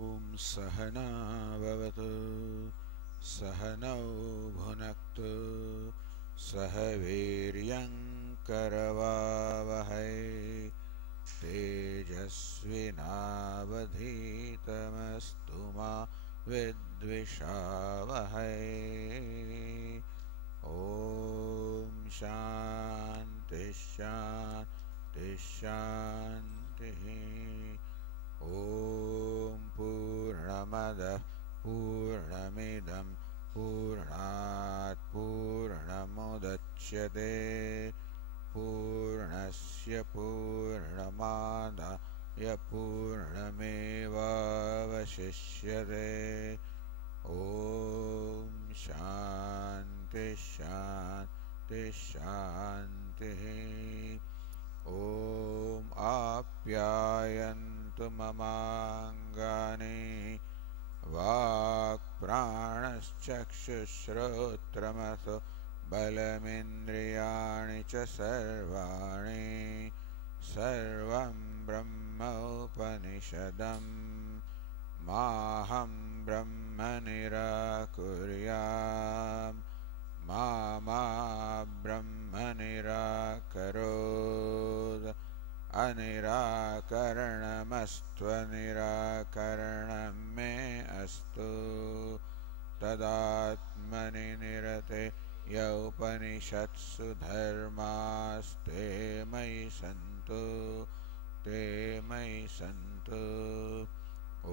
ॐ सहना भवतु सहनौ भुनक्तु सह वीर्यं करवावहै तेजस्विनावधीतमस्तु मा विद्विषावहै। ॐ शान्ति शान्ति शान्तिः। ॐ पूर्णमदः पूर्णमिदं पूर्णात् पूर्णमुदच्यते पूर्णस्य पूर्णमादाय पूर्णमेवावशिष्यते। ॐ शान्ति शान्ति शान्तिः। ॐ आप्यायन्तु ममाङ्गानि वाक्प्राणश्चक्षुश्रोत्रमथो बलमिन्द्रियाणि च सर्वाणि सर्वं ब्रह्म उपनिषदं माहं ब्रह्म निराकुर्याम् मा ब्रह्म निराकरोत् अनिराकरणमस्त्वनिराकरणं मे अस्तु तदात्मनि निरते य उपनिषत्सु धर्मास्ते मयि सन्तु ते मयि सन्तु। ॐ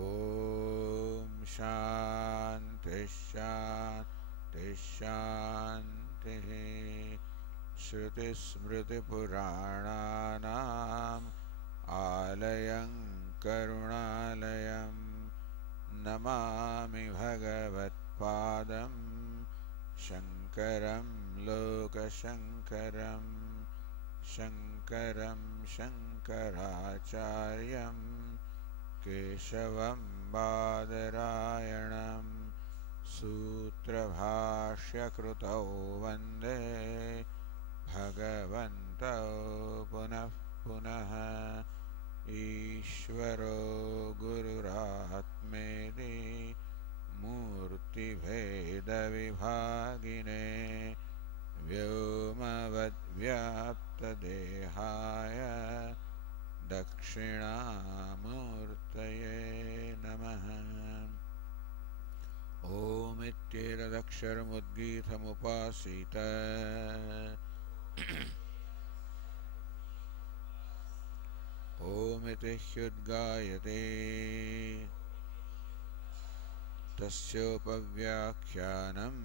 शान्ति शान्ति शान्तिः। श्रुतिस्मृतिपुराणानाम् आलयं करुणालयं नमामि भगवत्पादं शङ्करं लोकशङ्करं शङ्करं शङ्कराचार्यं केशवं बादरायणं सूत्रभाष्यकृतौ वन्दे भगवन्तौ पुनः पुनः। ईश्वरो गुरुरात्मेति मूर्तिभेदविभागिने व्योमवद्व्याप्तदेहाय दक्षिणामूर्तये नमः। ॐ इत्येतदक्षरमुद्गीतमुपासीत ॐ इति ह्युद्गायते तस्योपव्याख्यानम्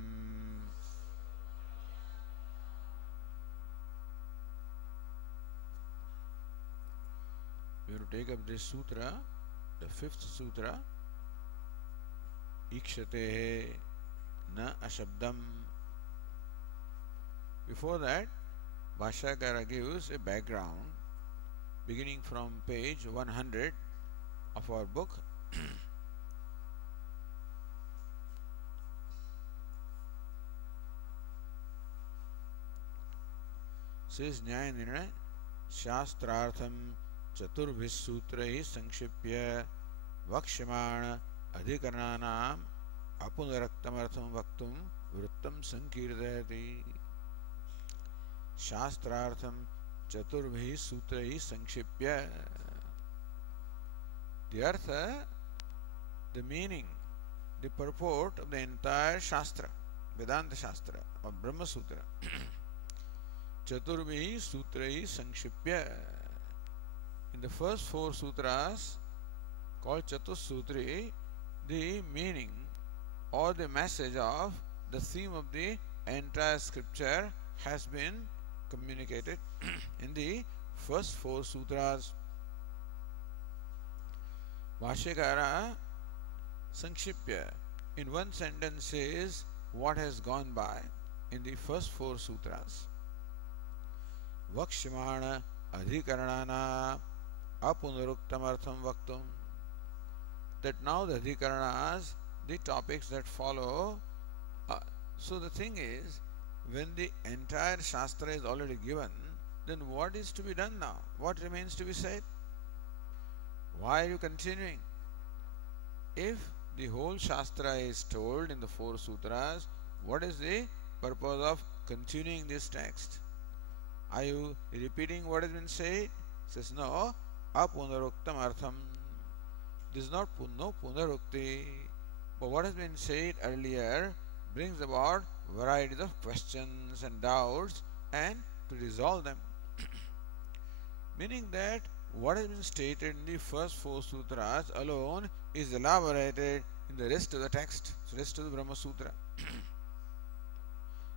We will take up this sutra, the fifth sutra, Ikshate na ashabdam. Before that, Bhashyakara gives a background beginning from page 100 of our book. Says Nyaya Nirnaya Shastrartham चतुर्भिः सूत्रैः संक्षिप्य वक्ष्यमाण अधिकरणानाम् अपुनरक्तमर्थं वक्तुं वृत्तं संकीर्तयति। शास्त्रार्थं चतुर्भिः सूत्रैः संक्षिप्य, the artha, the meaning, the purport of the entire Shastra, Vedanta Shastra or Brahma Sutra. Chaturvihi Sutraihi Sankshipya. In the first four sutras called Chatussutri, the meaning or the message of the theme of the entire scripture has been communicated in the first four sutras. Bhashyakara Sankshipya in one sentence says what has gone by in the first four sutras. Vakshimana Adhikaranana Apunuruktamartham Vaktum. That now the Adhikaranas, the topics that follow. So the thing is, when the entire Shastra is already given, then what is to be done now? What remains to be said? Why are you continuing? if the whole Shastra is told in the four sutras, what is the purpose of continuing this text? Are you repeating what has been said? It says no, apunaruktam artham. This is not no punarukti. But what has been said earlier brings about varieties of questions and doubts and to resolve them. Meaning that what has been stated in the first four sutras alone is elaborated in the rest of the text, rest of the Brahma Sutra.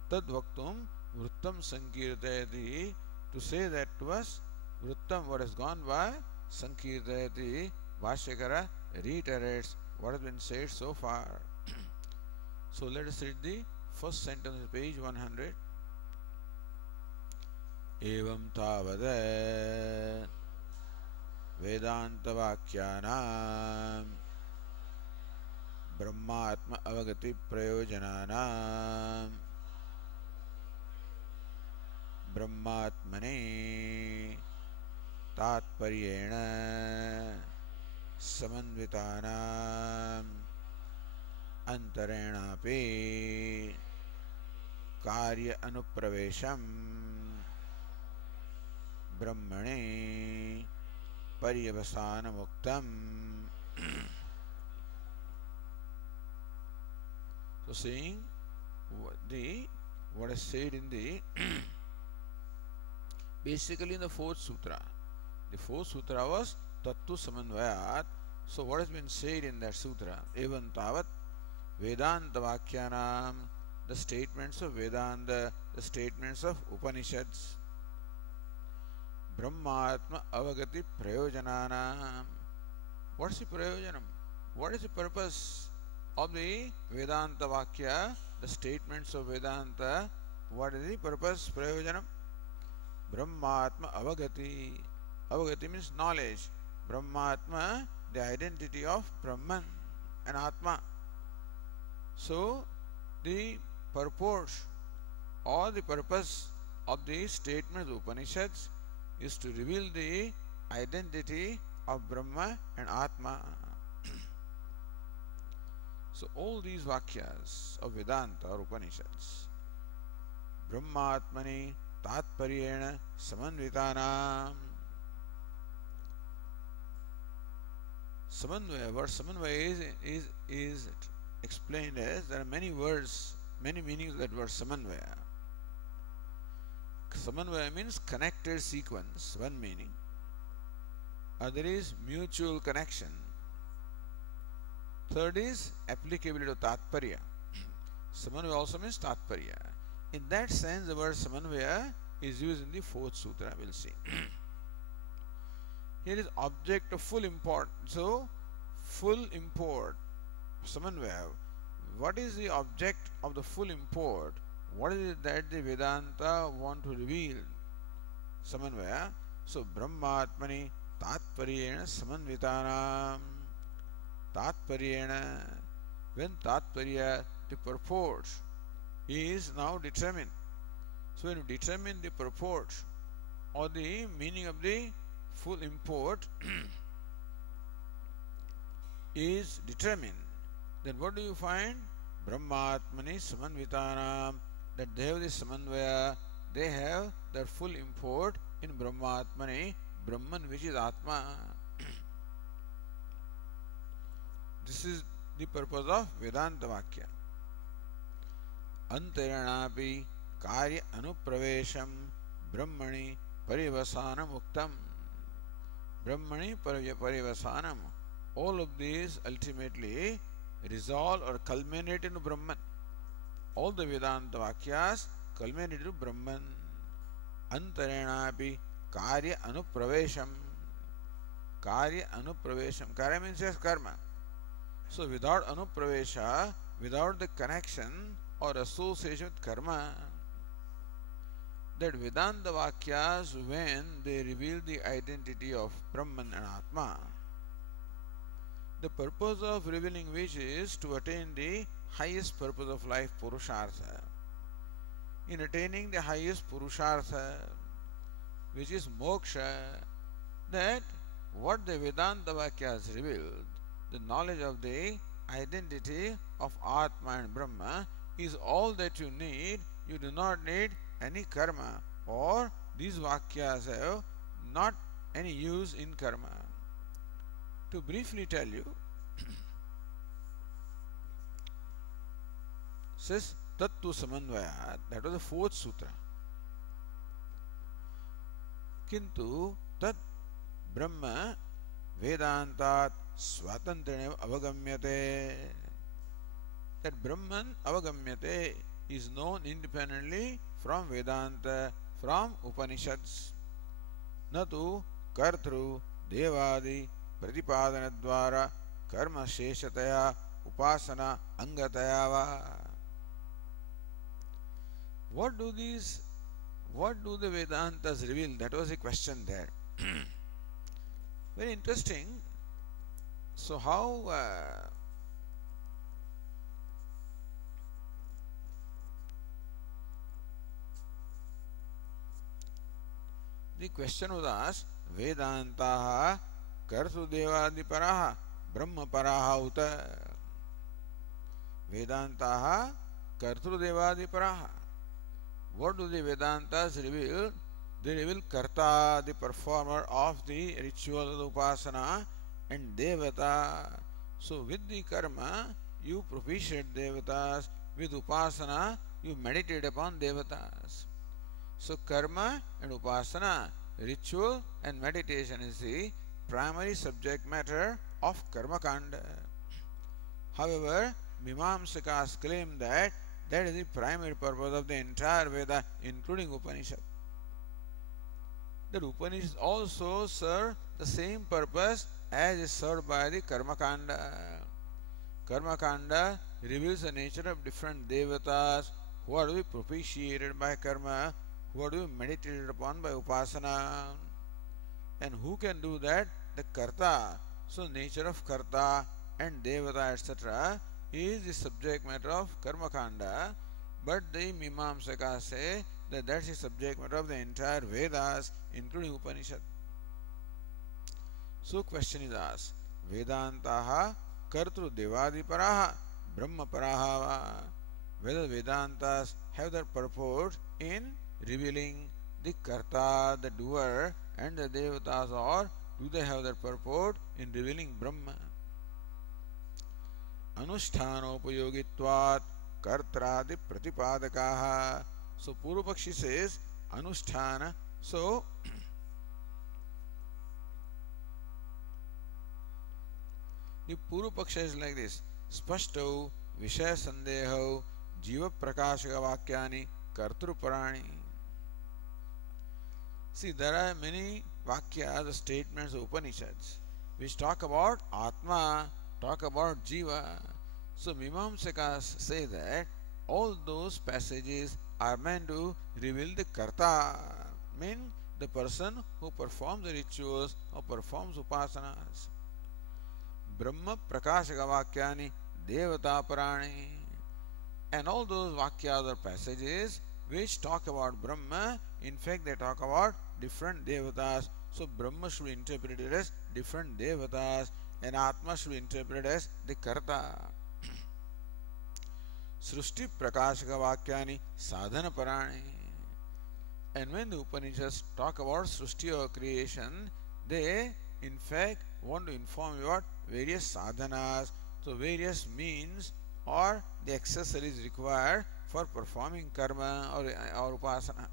Tad vaktum vrittam sankirtayati, to say that to us, vrittam, what has gone by, sankirtayati, Bhashyakara reiterates what has been said so far. So let us read the first sentence of page 100. Evam tavada Vedanta Vakyānām Brahmatma Avagati Prayojanānām Brahmatmane Tātparyena Samanvitānām Antarenapi Karya Anupravesham Brahmane Paryavasana Muktam. So saying what is said in the basically in the fourth sutra. The fourth sutra was Tattu Samanvayat. So what has been said in that sutra? Evan Tavat Vedanta Vakyānām, the statements of Vedanta, the statements of Upanishads. Brahmatma Avagati Prayojanānām. What's the Prayojanam? What is the purpose of the Vedanta Vakya, the statements of Vedanta? What is the purpose? Prayojanam. Brahmatma Avagati. Avagati means knowledge. Brahmatma, the identity of Brahman and Atma. So, the purport or the purpose of the statement of Upanishads is to reveal the identity of Brahma and Atma. So all these Vakyas of Vedanta or Upanishads, Brahmatmani Tātparyena Samanvitānām. Samanvaya, word Samanvaya is explained as there are many words, many meanings of that word Samanvaya. Samanvaya means connected sequence, one meaning. Other is mutual connection. Third is applicability to Tatparya. Samanvaya also means Tatparya. In that sense, the word Samanvaya is used in the fourth sutra, we'll see. Here is object of full import. So, full import, Samanvaya. What is the object of the full import? What is it that the Vedanta want to reveal? Samanvaya. So, Brahmatmani Tātparyena Samanvitānām. Tātparyena. When Tātparya, the purport, is now determined. So, when you determine the purport or the meaning of the full import is determined, then what do you find? Brahmatmani Samanvitānām. That they have the Samanvaya, they have their full import in Brahmatmani, Brahman which is Atma. This is the purpose of Vedanta Vakya. Antaranapi Karya Anupravesham Brahmani Parivasana Muktam. Brahmani Parivasanam. All of these ultimately resolve or culminate into Brahman. All the Vedanta Vakyas culminate into Brahman. Antarenapi Karya Anupravesham. Karya Anupravesham. Karya means just karma. So without Anupravesha, without the connection or association with karma, that Vedanta Vakyas, when they reveal the identity of Brahman and Atma, the purpose of revealing which is to attain the highest purpose of life, Purushartha. In attaining the highest Purushartha, which is moksha, that what the Vedanta Vakyas revealed, the knowledge of the identity of Atma and Brahma is all that you need. You do not need any karma, or these vakyas have not any use in karma. To briefly tell you, says Tattva Samanvayat, that was the fourth sutra. Kintu tat Brahma Vedantat Swatantrena Avagamyate. That Brahman Avagamyate is known independently from Vedanta, from Upanishads. Natu Kartru Devadi Pratipadana Dvara Karma Sheshataya Upasana Angataya va. What do the Vedantas reveal? That was a question there. Very interesting. So how the question was asked, Vedantaha Kartu Devadiparaha Brahma Paraha Uta. Vedantaha Kartu Devadiparaha. What do the Vedantas reveal? They reveal Karta, the performer of the ritual, the Upasana, and Devata. So with the karma, you propitiate Devatas. With Upasana, you meditate upon Devatas. So karma and Upasana, ritual and meditation is the primary subject matter of Karma Kanda. However, Mimamsakas claim that that is the primary purpose of the entire Veda, including Upanishad. That Upanishads also serve the same purpose as is served by the Karma Kanda. Karma Kanda reveals the nature of different Devatas who are to be propitiated by karma, who are to be meditated upon by Upasana. And who can do that? The Karta. So nature of Karta and Devata etc. is the subject matter of Karma Kanda, but the Mimamsakas say that that's the subject matter of the entire Vedas, including Upanishad. So question is asked, Vedantaha Kartru Devadiparaha Brahma Paraha va. Whether Vedantas have their purport in revealing the Karta, the doer, and the Devatas, or do they have their purport in revealing Brahma? Anushthanopayogitvat Kartradi Pratipadakaha. So Purupakshi says Anusthana. So the Purupaksha is like this: Spashto Vishaya Sandeho Jiva Prakashaka Vakyani Kartruparani. See, there are many Vakyas, the statements of Upanishads, which talk about Atma, talk about Jiva. So Mimamsakas say that all those passages are meant to reveal the Karta, mean the person who performs the rituals or performs upasanas. Brahma Prakashaka Vakyani Devata Parani. And all those Vakyas or passages which talk about Brahma, in fact they talk about different Devatas. So Brahma should be interpreted as different Devatas, and Atma should be interpreted as the Karta. Srushti Prakashaka Vakyani Sadhana Parani. And when the Upanishads talk about Srushti or creation, they in fact want to inform you about various sadhanas, so various means or the accessories required for performing karma or upasana.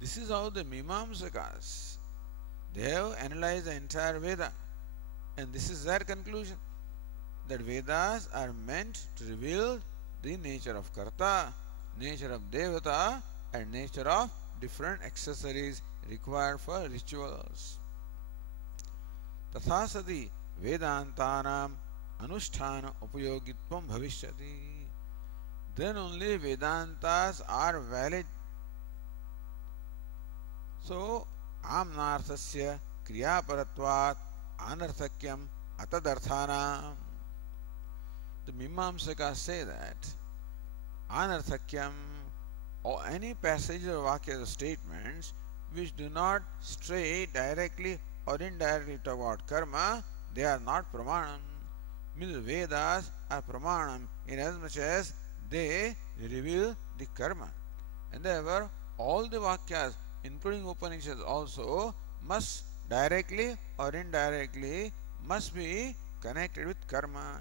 This is how the Mimamsakas, they have analyzed the entire Veda, and this is their conclusion, that Vedas are meant to reveal the nature of Karta, nature of Devata, and nature of different accessories required for rituals. Tatha sati Vedantanam Anusthana Upayogitvam Bhavishyati. Then only Vedantas are valid. So, Amnarthasya Kriyaparatvat Anarthakyam Atadarthanam. The Mimamsakas say that Anarthakyam, or any passage or Vakya statements which do not stray directly or indirectly talk about karma, they are not pramanam. Means Vedas are pramanam in as much as they reveal the karma. And therefore, all the Vakyas, including Upanishads also, must directly or indirectly must be connected with karma.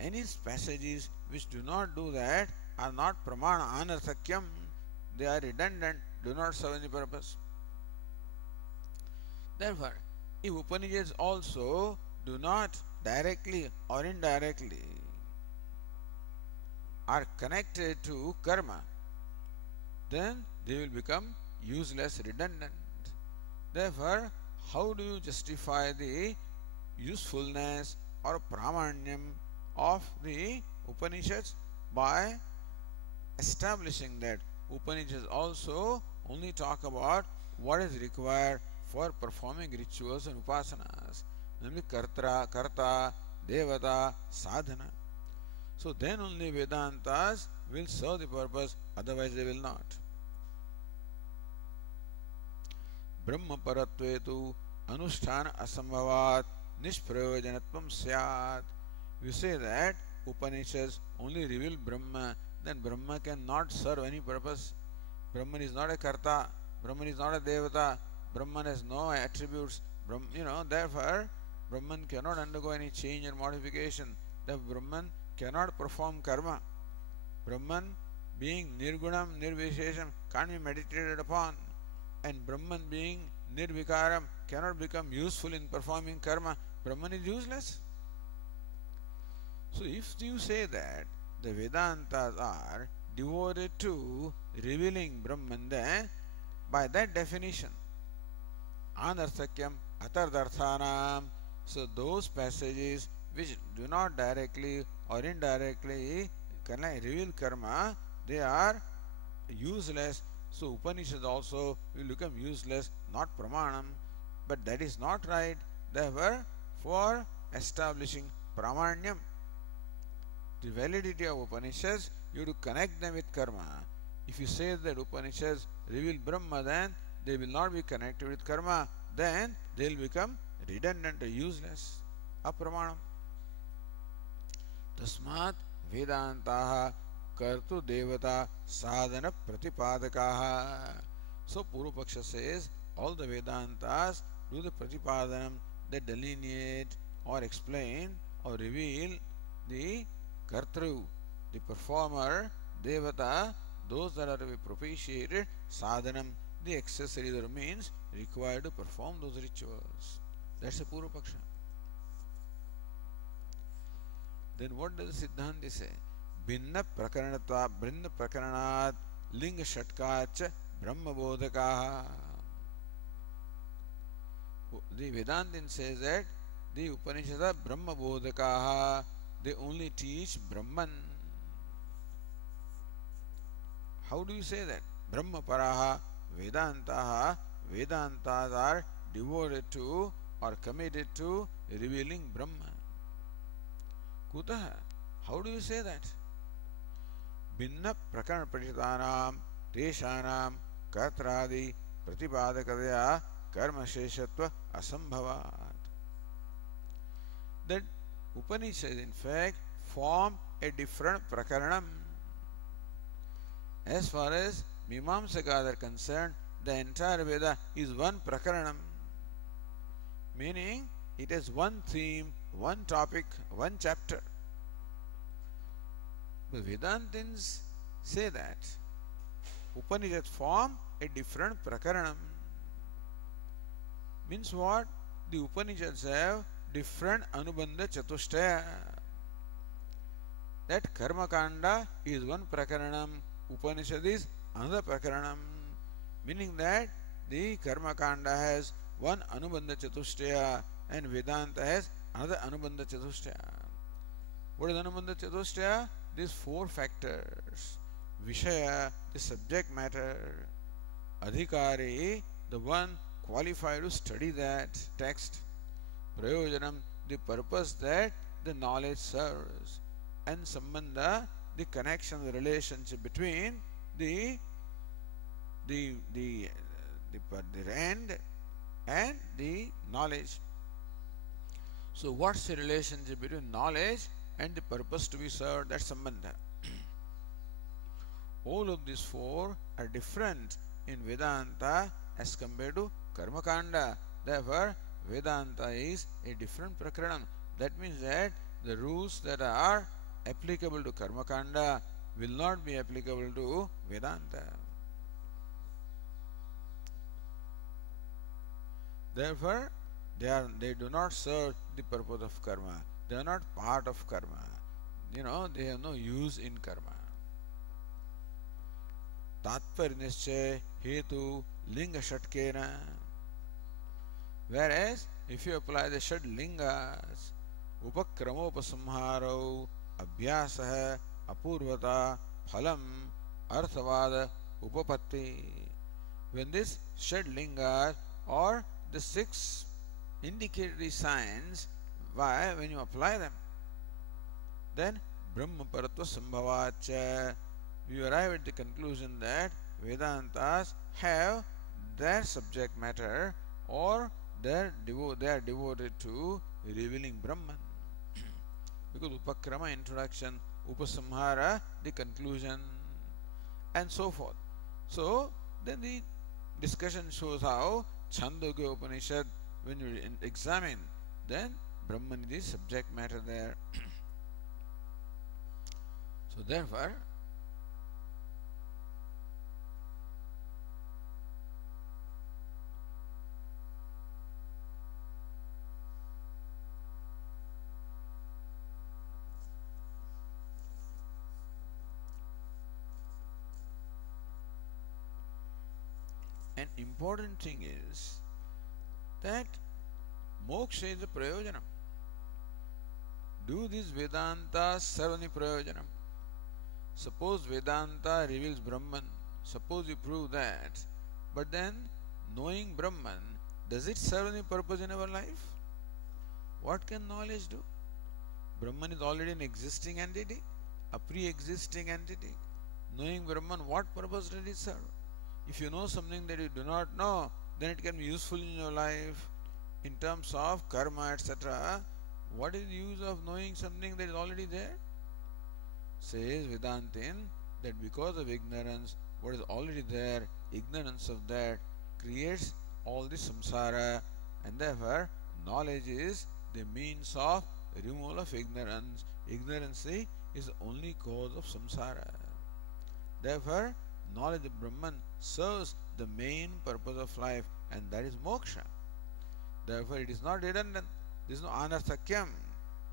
Any passages which do not do that are not pramana anarthakyam. They are redundant, do not serve any purpose. Therefore, if Upanishads also do not directly or indirectly are connected to karma, then they will become useless, redundant. Therefore, how do you justify the usefulness or pramanyam of the Upanishads? By establishing that Upanishads also only talk about what is required for performing rituals and upasanas, namely karta, devata, sadhana. So then only Vedantas will serve the purpose, otherwise they will not. Brahma paratve tu anusthana asambhavat nishprayojanatvam syat. We say that Upanishads only reveal Brahma, then Brahma cannot serve any purpose. Brahman is not a karta, Brahman is not a devata, Brahman has no attributes. Therefore, Brahman cannot undergo any change or modification. Therefore, Brahman cannot perform karma. Brahman, being nirgunam, nirvishesham, can't be meditated upon. And Brahman, being nirvikaram, cannot become useful in performing karma. Brahman is useless. So if you say that the Vedantas are devoted to revealing Brahman, then by that definition, anarthakyam atardarthanam, so those passages which do not directly or indirectly reveal karma, they are useless. So Upanishads also will become useless, not pramanam. But that is not right. Therefore, for establishing pramanyam, the validity of Upanishads, you have to connect them with karma. If you say that Upanishads reveal Brahma, then they will not be connected with karma, then they will become redundant or useless, apramanam. Tasmat Vedantaha kartu devata sadhana pratipadakaha. So Purvapaksha says all the Vedantas do the pratipadanam, that delineate or explain or reveal the kartru, the performer, devata, those that are to be propitiated, sadhanam, the accessory or means required to perform those rituals. That's a Purvapaksha. Then what does the Siddhanti say? Bhinna prakaranat linga shatkacha brahma bodhakaha. The Vedantin says that the Upanishads are brahma bodhakaha. They only teach Brahman. How do you say that? Brahma paraha Vedantaha. Vedantas are devoted to or committed to revealing Brahman. Kutaha? How do you say that? Bhinna prakarana pratithanam teshanam kartradi pratipadakadaya karma sheshatva asambhavat. That Upanishads in fact form a different prakaranam. As far as Mimamsakas are concerned, the entire Veda is one prakaranam, meaning it has one theme, one topic, one chapter. But Vedantins say that Upanishads form a different prakaranam. Means what? The Upanishads have different Anubandha Chatushtaya. That Karma Kanda is one prakaranam, Upanishad is another prakaranam. Meaning that the Karma Kanda has one Anubandha Chatushtaya and Vedanta has another Anubandha Chatushtaya. What is Anubandha Chatushtaya? These four factors. Vishaya, the subject matter. Adhikari, the one qualified to study that text. Prayojanam, the purpose that the knowledge serves. And Sambandha, the connection, the relationship between the end and the knowledge. So what's the relationship between knowledge and the purpose to be served? That's sambandha. All of these four are different in Vedanta as compared to Karma Kanda. Therefore, Vedanta is a different prakranam. That means that the rules that are applicable to Karma Kanda will not be applicable to Vedanta. Therefore, they do not serve the purpose of karma. They are not part of karma. They have no use in karma. Tatparnischay hetu linga shatkena. Whereas, if you apply the shad lingas, upakramopasamharo, abhyasah, apurvata, phalam, arthavad, upapatti. When this shad lingas or the six indicatory signs, when you apply them, then Brahma Paratva Sambhavacha, you arrive at the conclusion that Vedantas have their subject matter or they are devoted to revealing Brahman. Because Upakrama, introduction, Upasamhara, the conclusion, and so forth. So, then the discussion shows how Chandogya Upanishad, when you examine, then Brahman is the subject matter there. So therefore, an important thing is that moksha is a prayojanam. Do this Vedanta serve any prayojanam? Suppose Vedanta reveals Brahman, suppose you prove that, but then knowing Brahman, does it serve any purpose in our life? What can knowledge do? Brahman is already an existing entity, a pre-existing entity. Knowing Brahman, what purpose does it serve? If you know something that you do not know, then it can be useful in your life in terms of karma, etc. What is the use of knowing something that is already there? Says Vedantin that because of ignorance, what is already there, ignorance of that creates all the samsara, and therefore knowledge is the means of removal of ignorance. Ignorance is the only cause of samsara. Therefore, knowledge of Brahman serves the main purpose of life, and that is moksha. Therefore, it is not redundant. There is no anarthakyam.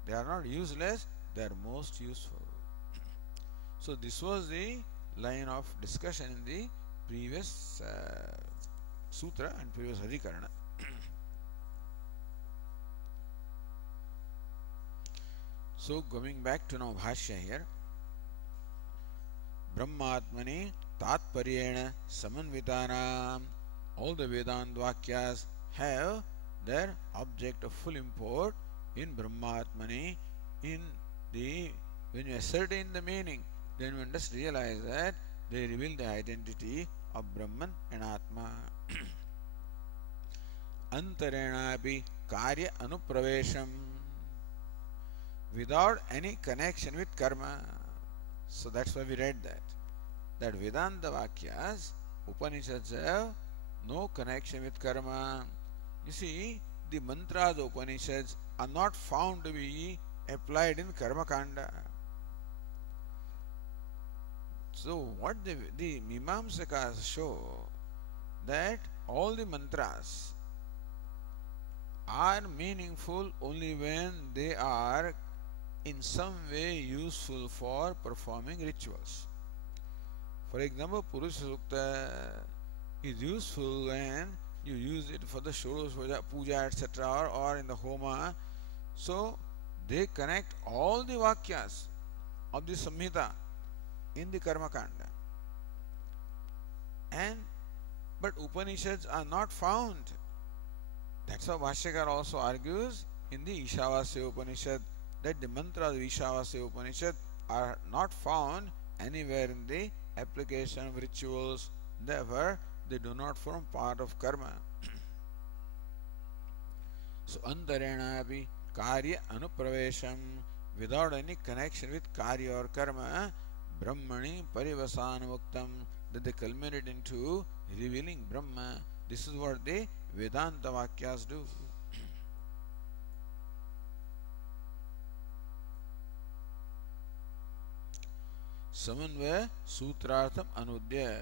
They are not useless, they are most useful. So, this was the line of discussion in the previous sutra and previous adhikarana. So, going back to now Bhashya here. Brahmatmani Tatparyena Samanvitanam. All the Vedanta Vakyas have their object of full import in Brahmatmani. When you ascertain the meaning, then you just realize that they reveal the identity of Brahman and Atma. Antarenapi Karya Anupravesham, without any connection with karma. So that's why we read that Vedanta Vakyas, Upanishads have no connection with karma. You see, the mantras of Upanishads are not found to be applied in Karma Kanda. So what the Mimamsakas show, that all the mantras are meaningful only when they are in some way useful for performing rituals. For example, Purusha Sukta is useful when you use it for the Shodos Puja, etc., or in the Homa. So they connect all the Vakyas of the Samhita in the Karma Kanda. But Upanishads are not found. That's how Bhashyakar also argues in the Ishavasya Upanishad, that the mantras of Ishavasya Upanishad are not found anywhere in the application of rituals. Therefore, they do not form part of karma. So antarena api karya anupravesham, without any connection with karya or karma, brahmani parivasanamuktam, that they culminate into revealing Brahma. This is what the Vedanta Vakyas do. Samanvaya Sutrartham Anudya.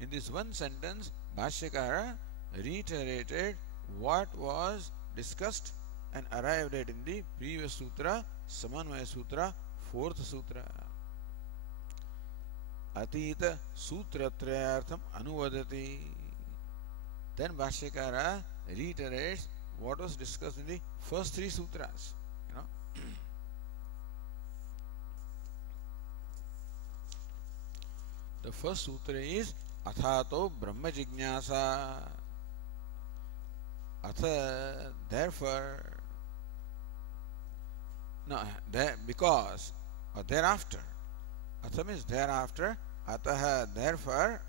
In this one sentence, Bhashyakara reiterated what was discussed and arrived at in the previous sutra, Samanvaya Sutra, fourth sutra. Atita Sutratrayartham Anuvadati. Then Bhashyakara reiterates what was discussed in the first three sutras. You know, the first sutra is Athato Brahma Jignasa. Atha, therefore, no, because, or thereafter. Atha means thereafter. Ataha, therefore,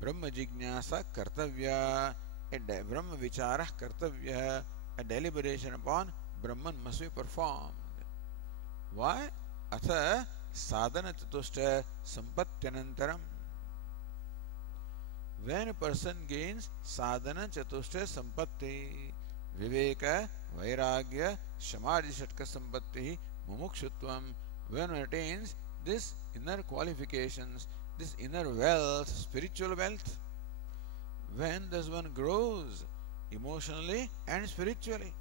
Brahma Jignasa Kartavya, Brahma Vichara Kartavya, a deliberation upon Brahman must be performed. Why? Atha Sadhana Chatushta Sampatyanantaram. When a person gains Sadhana Chatushta Sampatti, Viveka, Vairagya, Samadhi Shatka Sampatti, Mumukshutvam, when one attains this inner qualifications, this inner wealth, spiritual wealth, when this one grows emotionally and spiritually,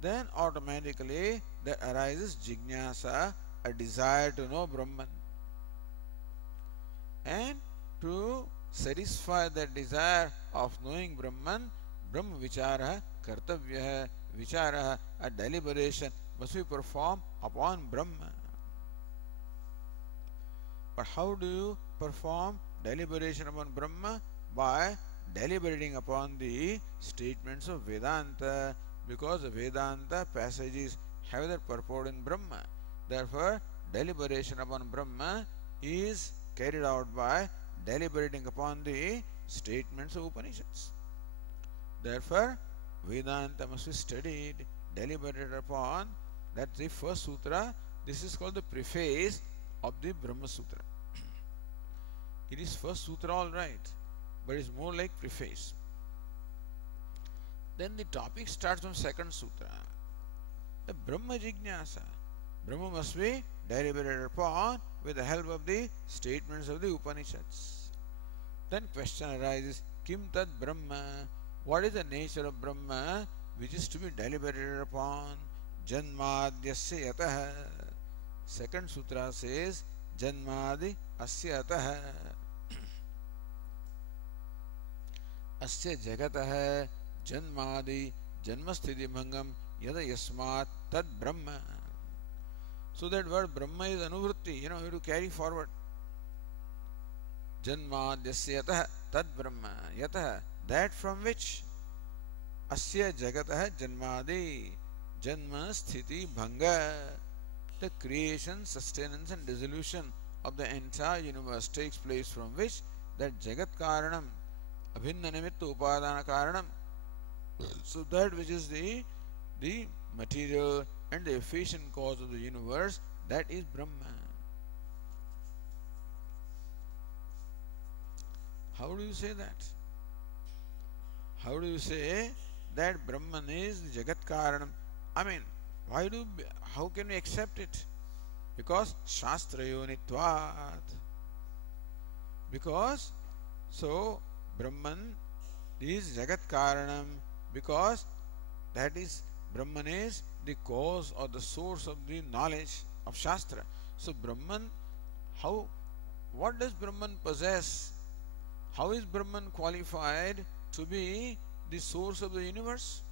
then automatically there arises Jignasa, a desire to know Brahman. And to satisfy that desire of knowing Brahman, Brahma Vichara, Kartavya, Vichara, a deliberation must be performed upon Brahma. But how do you perform deliberation upon Brahma? By deliberating upon the statements of Vedanta, because the Vedanta passages have their purport in Brahma. Therefore, deliberation upon Brahma is carried out by deliberating upon the statements of Upanishads. Therefore, Vedanta must be studied, deliberated upon. That's the first sutra. This is called the preface of the Brahma Sutra. It is first sutra, all right, but it's more like preface. Then the topic starts from second sutra. The Brahma Jignasa. Brahma must be deliberated upon with the help of the statements of the Upanishads. Then question arises, Kim Tad Brahma? What is the nature of Brahma which is to be deliberated upon? Janmadyasya yataha. Second sutra says, Janmadi asya yataha. Asya jagatah janmadi janmasthiti bhangam yada yasmat tad Brahma. So that word Brahma is anuvritti, you have to carry forward. Janmadyasya yataha tad Brahma. Yataha, that from which asya jagatah janmadi janma sthiti bhanga, the creation, sustenance and dissolution of the entire universe takes place, from which that jagat karanam abhinna nimitta upadana karanam, so that which is the material and the efficient cause of the universe, that is Brahma. How do you say that? How do you say that Brahman is the Jagat Karanam? I mean, how can we accept it? Because Shastra Yonitvat. Because, so, Brahman is Jagat Karanam, because that is, Brahman is the cause or the source of the knowledge of Shastra. So Brahman, what does Brahman possess? How is Brahman qualified to be the source of the universe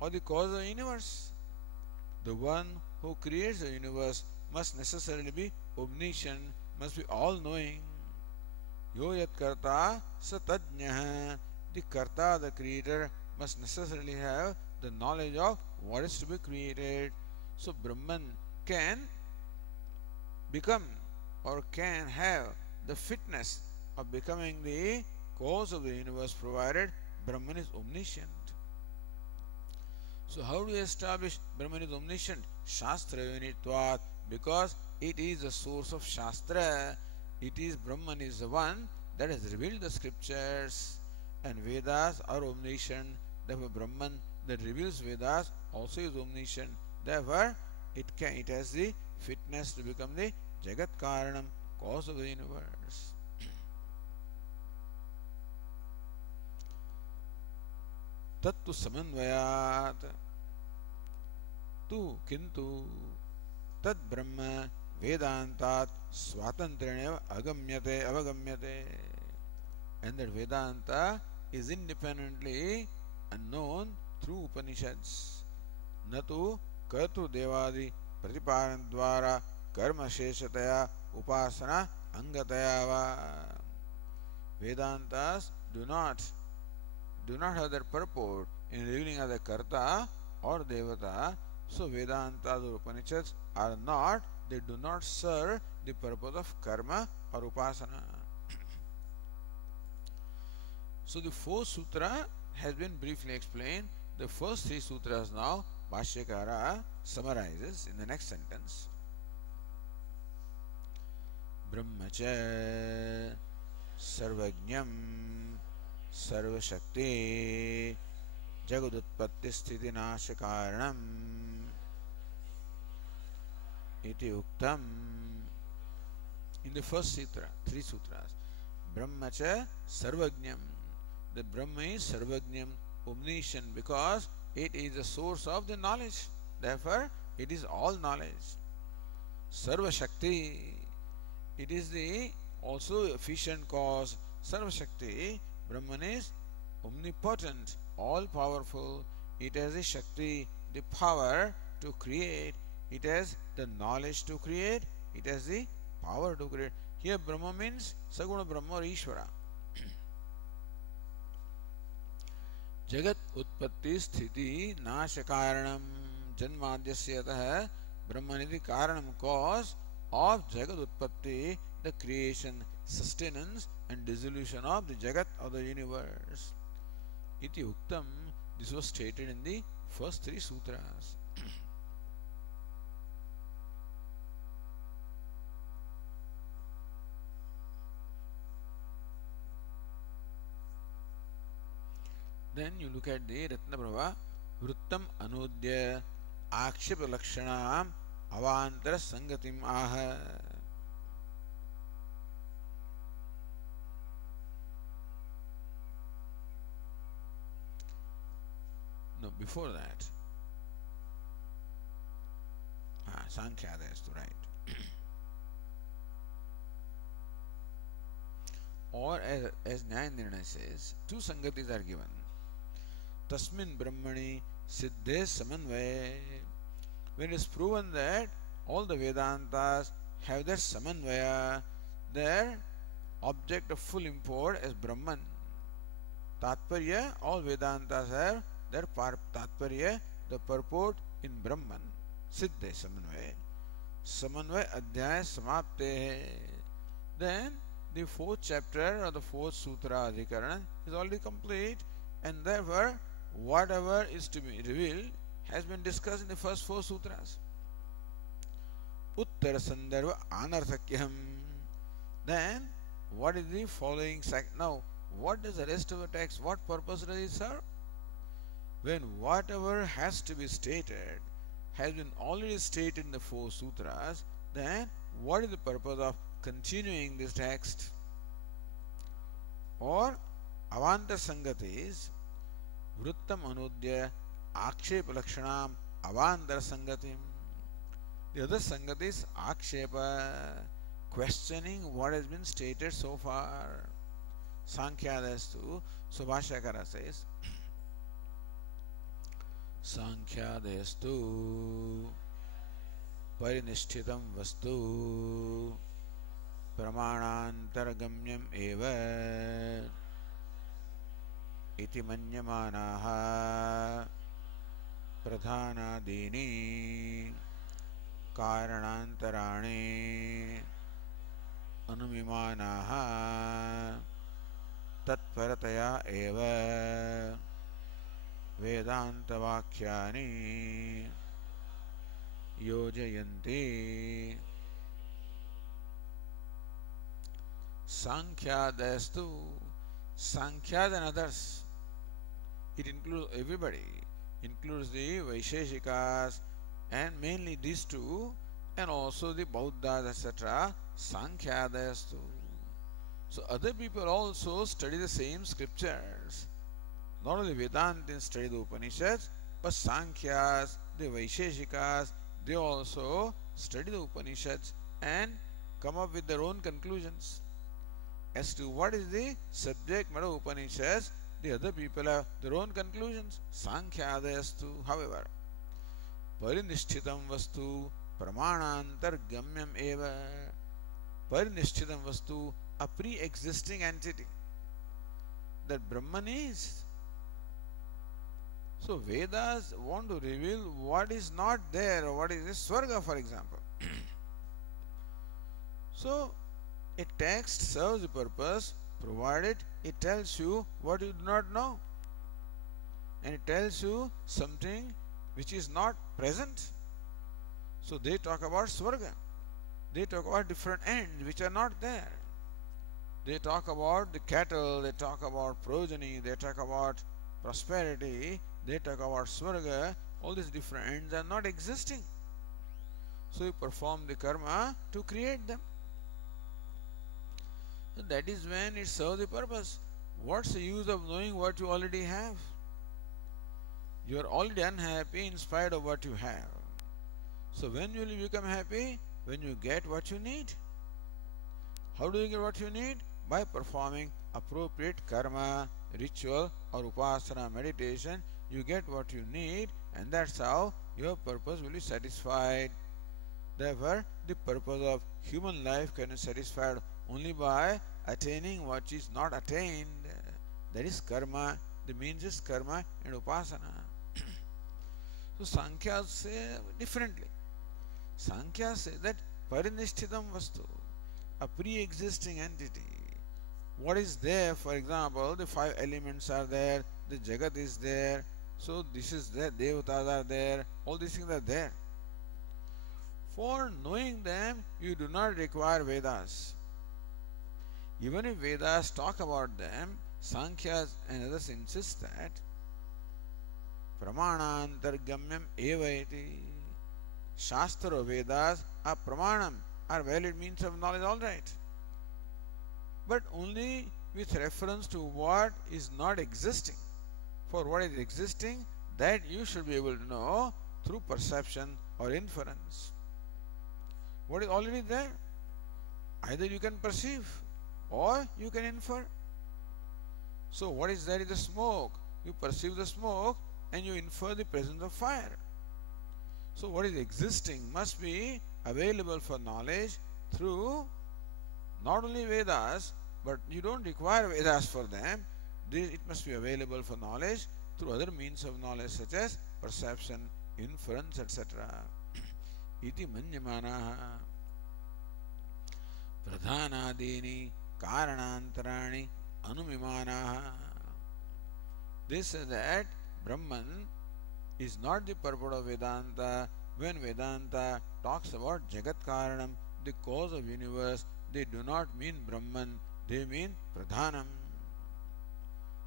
or the cause of the universe? The one who creates the universe must necessarily be omniscient, must be all-knowing. Yo yat karta sa tajñah. The karta, the creator, must necessarily have the knowledge of what is to be created. So Brahman can become or can have the fitness of becoming the cause of the universe, provided Brahman is omniscient. So how do you establish Brahman is omniscient? Shastra Yunitvat, because it is the source of Shastra. It is Brahman is the one that has revealed the scriptures, and Vedas are omniscient. Therefore, Brahman that reveals Vedas also is omniscient. Therefore, it has the fitness to become the Jagat Karanam, cause of the universe. तत्तु समन्वयात् तु किंतु तद ब्रह्म वेदांतात् स्वातंत्र्येण अवगम्यते, and that Vedanta is independently unknown through Upanishads. न तो कर्तृ देवादि प्रतिपादन द्वारा कर्म शेषतया उपासना अंगतया वा. Vedantas do not have that purport in revealing as a karta or devata. So Vedantas or Upanishads are not, they do not serve the purpose of karma or upasana. So the fourth sutra has been briefly explained. The first three sutras now Bhashyakara summarizes in the next sentence. Brahmacha sarvajñam sarvashakti jagadutpatti sthiti nasha karanam iti uktam. In the first sutra, three sutras, Brahmacha sarvajñam, the Brahma is sarvajñam, omniscient, because it is the source of the knowledge. Therefore, it is all knowledge. Sarva Shakti, it is the also efficient cause. Sarva Shakti, Brahman is omnipotent, all powerful. It has the Shakti, the power to create. It has the knowledge to create. It has the power to create. Here Brahma means Saguna Brahma or Ishvara. जगत उत्पत्ति स्थिति नाश कारणम जन्माद्यस्यतः ब्रह्मनिधि कारणम, cause of jagat utpatti, the creation, sustenance and dissolution of the jagat of the universe. Iti uktam, this was stated in the first three sutras. Then you look at the Ratnaprabha, Vrittam Anudya Akshipa Lakshanam Avantara Sangatim Aha. No, before that, Sankhya is to write. Or as Nyaya Nirnaya says, two Sangatis are given. Tasmin Brahmani Siddhe Samanvaya. When it is proven that all the Vedantas have their Samanvaya, their object of full import as Brahman. Tatparya, all Vedantas have their Tatparya, the purport in Brahman. Siddhe Samanvaya. Samanvaya Adhyaya Samapte. Then the fourth chapter or the fourth Sutra Adhikarana is already complete, and therefore whatever is to be revealed has been discussed in the first four sutras. Uttara Sandarbha Anarthakyam. Then what is the following now? What is the rest of the text? What purpose does it serve? When whatever has to be stated has been already stated in the four sutras, then what is the purpose of continuing this text? Or Avanta Sangatis Vrittam Anudya Akshepa Lakshanam Avantara Sangatim. The other Sangatis Akshepa, questioning what has been stated so far. Sankhyadestu, Subhashyakara says, Sankhyadestu Parinishtitam Vastu Pramanantargamyam eva iti manyamanaha pradhanadini karanantarani anumimanaha tatparataya eva. Vedanta Vakyani Yojayanti. Sankhyadestu, Sankhyas and others. It includes everybody, includes the Vaisheshikas and mainly these two, and also the Bauddhas, etc. Sankhyadestu. So other people also study the same scriptures. Not only Vedantins study the Upanishads, but Sankhyas, the Vaisheshikas, they also study the Upanishads and come up with their own conclusions. As to what is the subject matter of Upanishads, the other people have their own conclusions. Sankhyadestu, however, Parinishchitam vastu pramanantargamyam eva. Parinishchitam vastu, a pre-existing entity that Brahman is. So Vedas want to reveal what is not there, or what is this Swarga, for example. So a text serves the purpose provided it tells you what you do not know, and it tells you something which is not present. So they talk about Swarga, they talk about different ends which are not there. They talk about the cattle, they talk about progeny, they talk about prosperity, they talk about Swarga. All these different ends are not existing. So you perform the karma to create them. So that is when it serves the purpose. What's the use of knowing what you already have? You are already unhappy in spite of what you have. So when will you become happy? When you get what you need. How do you get what you need? By performing appropriate karma, ritual or upasana meditation. You get what you need, and that's how your purpose will be satisfied. Therefore, the purpose of human life can be satisfied only by attaining what is not attained. That is karma. The means is karma and upasana. So Sankhya say differently. Sankhya say that parinishtitam vastu, a pre-existing entity. What is there? For example, the 5 elements are there, the Jagat is there, so this is there, Devatas are there, all these things are there. For knowing them, you do not require Vedas. Even if Vedas talk about them, Sankhyas and others insist that Pramanantargamyam eva iti. Shastra or Vedas are Pramanam, are valid means of knowledge, alright. But only with reference to what is not existing. For what is existing, that you should be able to know through perception or inference. What is already there, either you can perceive or you can infer. So what is there is the smoke. You perceive the smoke and you infer the presence of fire. So what is existing must be available for knowledge through not only Vedas, but you don't require Vedas for them. It must be available for knowledge through other means of knowledge such as perception, inference, etc. Iti manyamanaha pradhanadini karanantarani anumimanaha. They say that Brahman is not the purport of Vedanta. When Vedanta talks about Jagat Karanam, the cause of universe, they do not mean Brahman, they mean Pradhanam.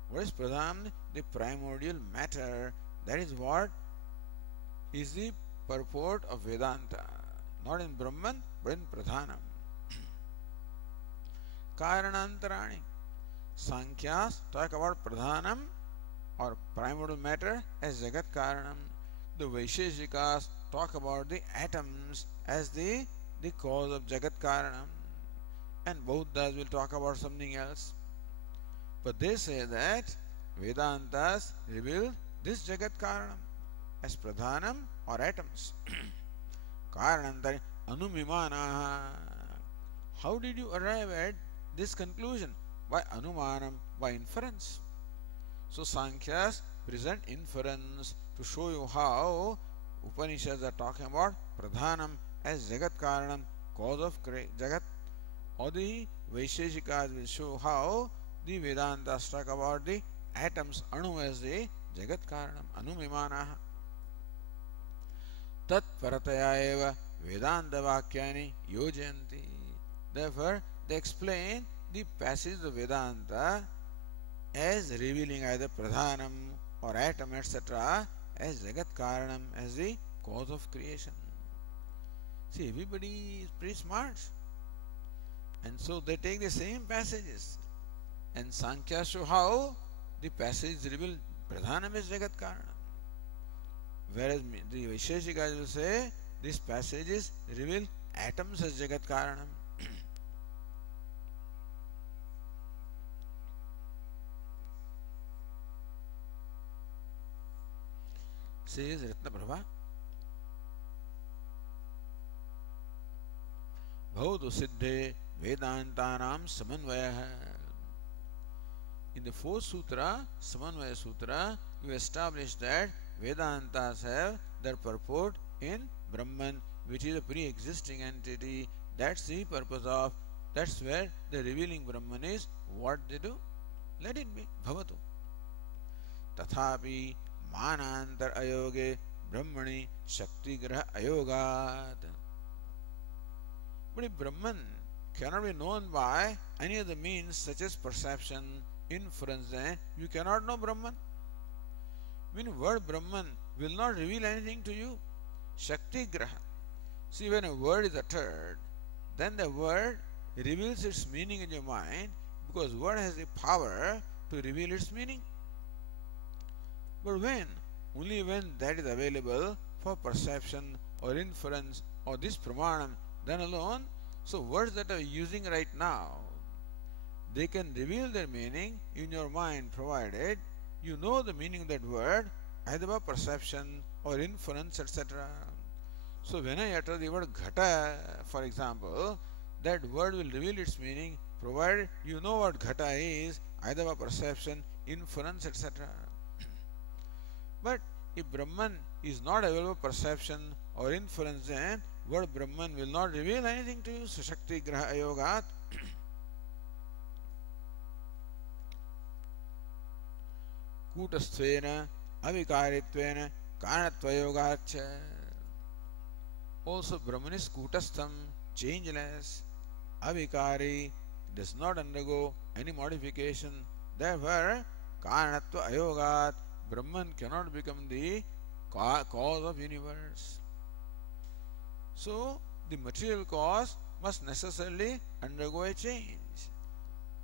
What is Pradhanam? The primordial matter. That is what is the purport of Vedanta. Not in Brahman, but in Pradhanam. Karanantarani. Sankhyas talk about Pradhanam or primordial matter as Jagat Karanam. The Vaisheshikas talk about the atoms as the cause of Jagat Karanam. And Bauddhas will talk about something else. But they say that Vedantas reveal this Jagat Karanam as Pradhanam or atoms. Karanantari anumimanaha. How did you arrive at this conclusion? By anumanam, by inference. So Sankhyas present inference to show you how Upanishads are talking about Pradhanam as Jagat Karanam, cause of Jagat. Or the Vaisheshikas will show how the Vedantas talk about the atoms, Anu, as the Jagat Karanam Anumimanaha. Tat Parataya eva Vedanta Vakyani Yojayanti. Therefore, they explain the passage of Vedanta as revealing either Pradhanam or atom, etc., as Jagat Karanam, as the cause of creation. See, everybody is pretty smart. And so they take the same passages. And Sankhya show how the passage reveal Pradhanam is Jagat Karanam. Whereas the Vaisheshikas will say this passage is reveal atoms as Jagat Karanam. Says Ratnaprabha. Bhavatu Siddhe Vedantanam Samanvaya. In the fourth sutra, Samanvaya Sutra, you establish that Vedantas have their purport in Brahman, which is a pre-existing entity. That's the purpose of, that's where the revealing Brahman is. What they do? Let it be. Bhavatu. Tathapi Manantar Ayoge Brahmani Shakti Graha Ayogat. But if Brahman cannot be known by any other means such as perception, inference, then you cannot know Brahman. When word Brahman will not reveal anything to you. Shakti Graha. See, when a word is uttered, then the word reveals its meaning in your mind, because word has the power to reveal its meaning. But when? Only when that is available for perception or inference or this pramanam, then alone. So words that are using right now, they can reveal their meaning in your mind, provided you know the meaning of that word either by perception or inference, etc. So when I utter the word ghata, for example, that word will reveal its meaning provided you know what ghata is either by perception, inference, etc. But if Brahman is not available for perception or inference, then word Brahman will not reveal anything to you. So Shakti Graha Ayogat. Kutasthvena Avikaritvena Karanatvayogacha. Also Brahman is Kutastham, changeless. Avikari does not undergo any modification. Therefore, Karanatva Ayogat, Brahman cannot become the cause of universe. So, the material cause must necessarily undergo a change.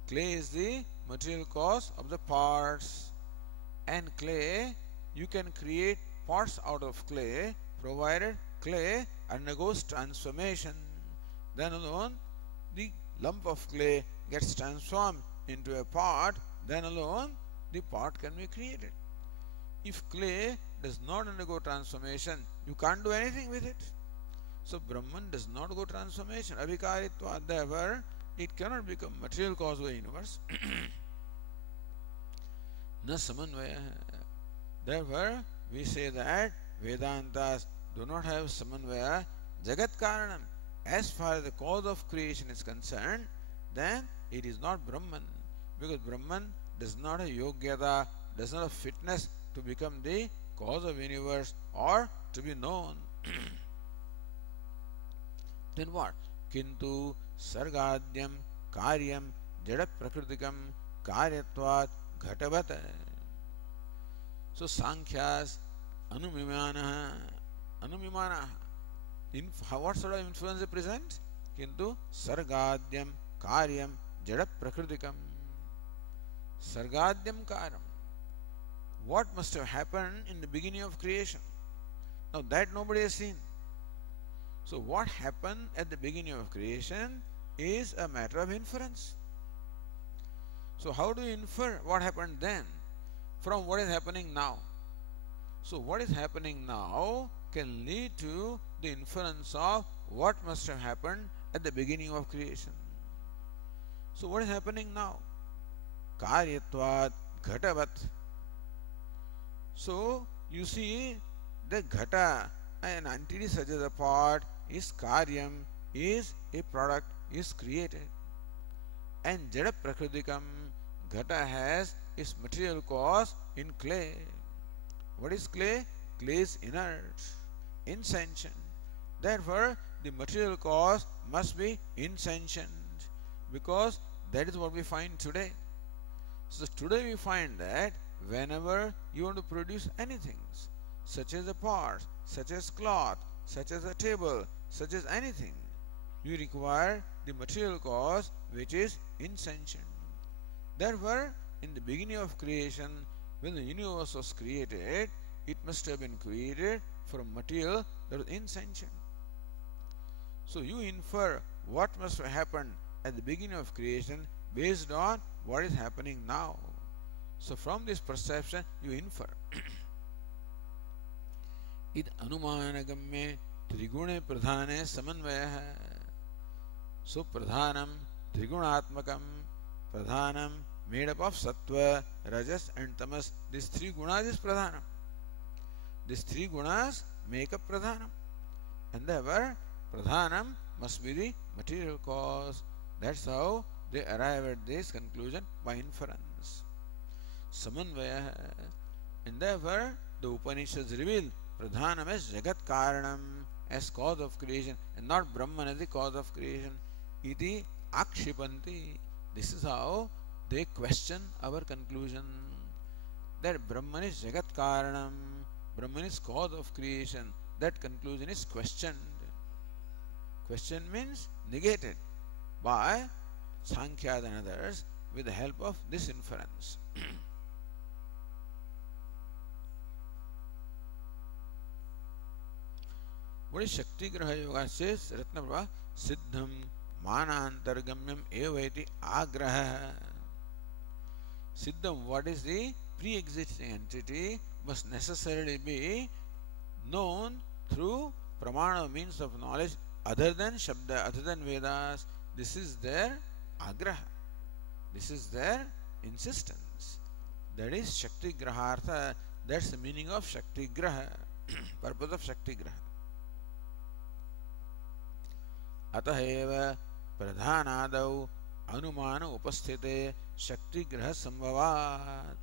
Clay is the material cause of the parts. And clay, you can create parts out of clay, provided clay undergoes transformation. Then alone, the lump of clay gets transformed into a part, then alone the part can be created. If clay does not undergo transformation, you can't do anything with it. So Brahman does not go transformation. Avikaritva, therefore, it cannot become material cause of the universe. Na samanvaya. Therefore, we say that Vedantas do not have samanvaya. Jagat Karanam. As far as the cause of creation is concerned, then it is not Brahman. Because Brahman does not have yogyata, does not have fitness to become the cause of universe or to be known. Then what? Kintu sargadyam karyam jada prakritikam karyatvat ghatavat. So Sankhyas anumimanaha. What sort of influence they present? Kintu sargadyam karyam jada prakritikam. Sargadyam karyam. What must have happened in the beginning of creation? Now that nobody has seen. So what happened at the beginning of creation is a matter of inference. So how do you infer what happened then from what is happening now? So what is happening now can lead to the inference of what must have happened at the beginning of creation. So what is happening now? Karyatvat ghatavat. So you see the ghata, an entity such as a part, is karyam, is a product, is created. And jada prakritikam, ghata has its material cause in clay. What is clay? Clay is inert, insentient. Therefore, the material cause must be insentient, because that is what we find today. So today we find that whenever you want to produce anything, such as a pot, such as cloth, such as a table, such as anything, you require the material cause which is insentient. Therefore, in the beginning of creation, when the universe was created, it must have been created from material that was insentient. So you infer what must have happened at the beginning of creation based on what is happening now. So from this perception you infer. id anumanagame trigune pradhane samanvayah. So pradhanam trigunatmakam, pradhanam made up of sattva, rajas and tamas. These three gunas is pradhanam. These three gunas make up pradhanam. And therefore pradhanam must be the material cause. That's how they arrive at this conclusion by inference. Samanvaya. And therefore the Upanishads reveal pradhanam as jagat karanam, as cause of creation, and not Brahman as the cause of creation. Iti akshipanti. This is how they question our conclusion that Brahman is jagat karanam, Brahman is cause of creation. That conclusion is questioned. Question means negated by Sankhya and others with the help of this inference. What is Shakti Graha Yoga says? Ratnaprabha, Siddham Manantargamyam Evaiti Agraha. Siddham, what is the pre-existing entity, must necessarily be known through pramana, means of knowledge other than Shabda, other than Vedas. This is their agraha. This is their insistence. That is Shakti Grahartha. That's the meaning of Shakti Graha. Purpose of Shakti Graha. Atahev pradhanadau anumana upasthite Shakti Graha Sambhavat.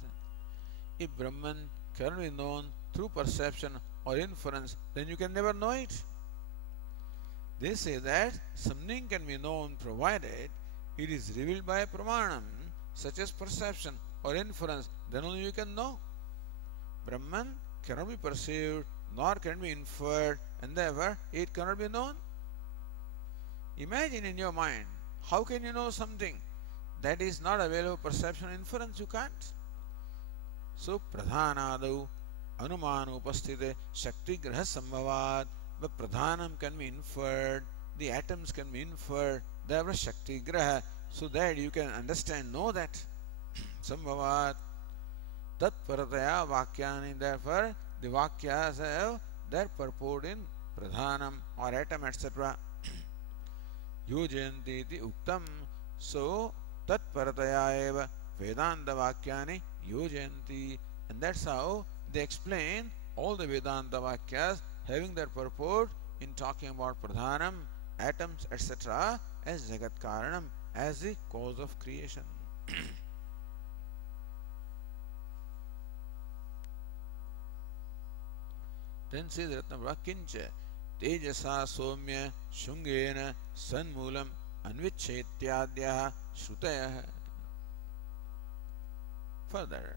If Brahman cannot be known through perception or inference, then you can never know it. They say that something can be known provided it is revealed by a pramanam, such as perception or inference, then only you can know. Brahman cannot be perceived nor can be inferred, and therefore it cannot be known. Imagine in your mind, how can you know something that is not available perception or inference? You can't. So pradhanadau anumana upasthite Shakti Graha Sambhavat. But pradhanam can be inferred, the atoms can be inferred, therefore Shakti Graha, so that you can understand, know that. Sambhavat. Tat parataya vakyani, therefore the vakyas have their purport in pradhanam or atom, etc. Yojayanti iti uktam. So tat parataya eva Vedanta vakyani yojayanti. And that's how they explain all the Vedanta vakyas having their purport in talking about pradhanam, atoms, etc. as jagat karanam, as the cause of creation. Then says Ratnavra, kincha tejasa somya shungena sanmulam anvichetyadyaha shrutayah. Further,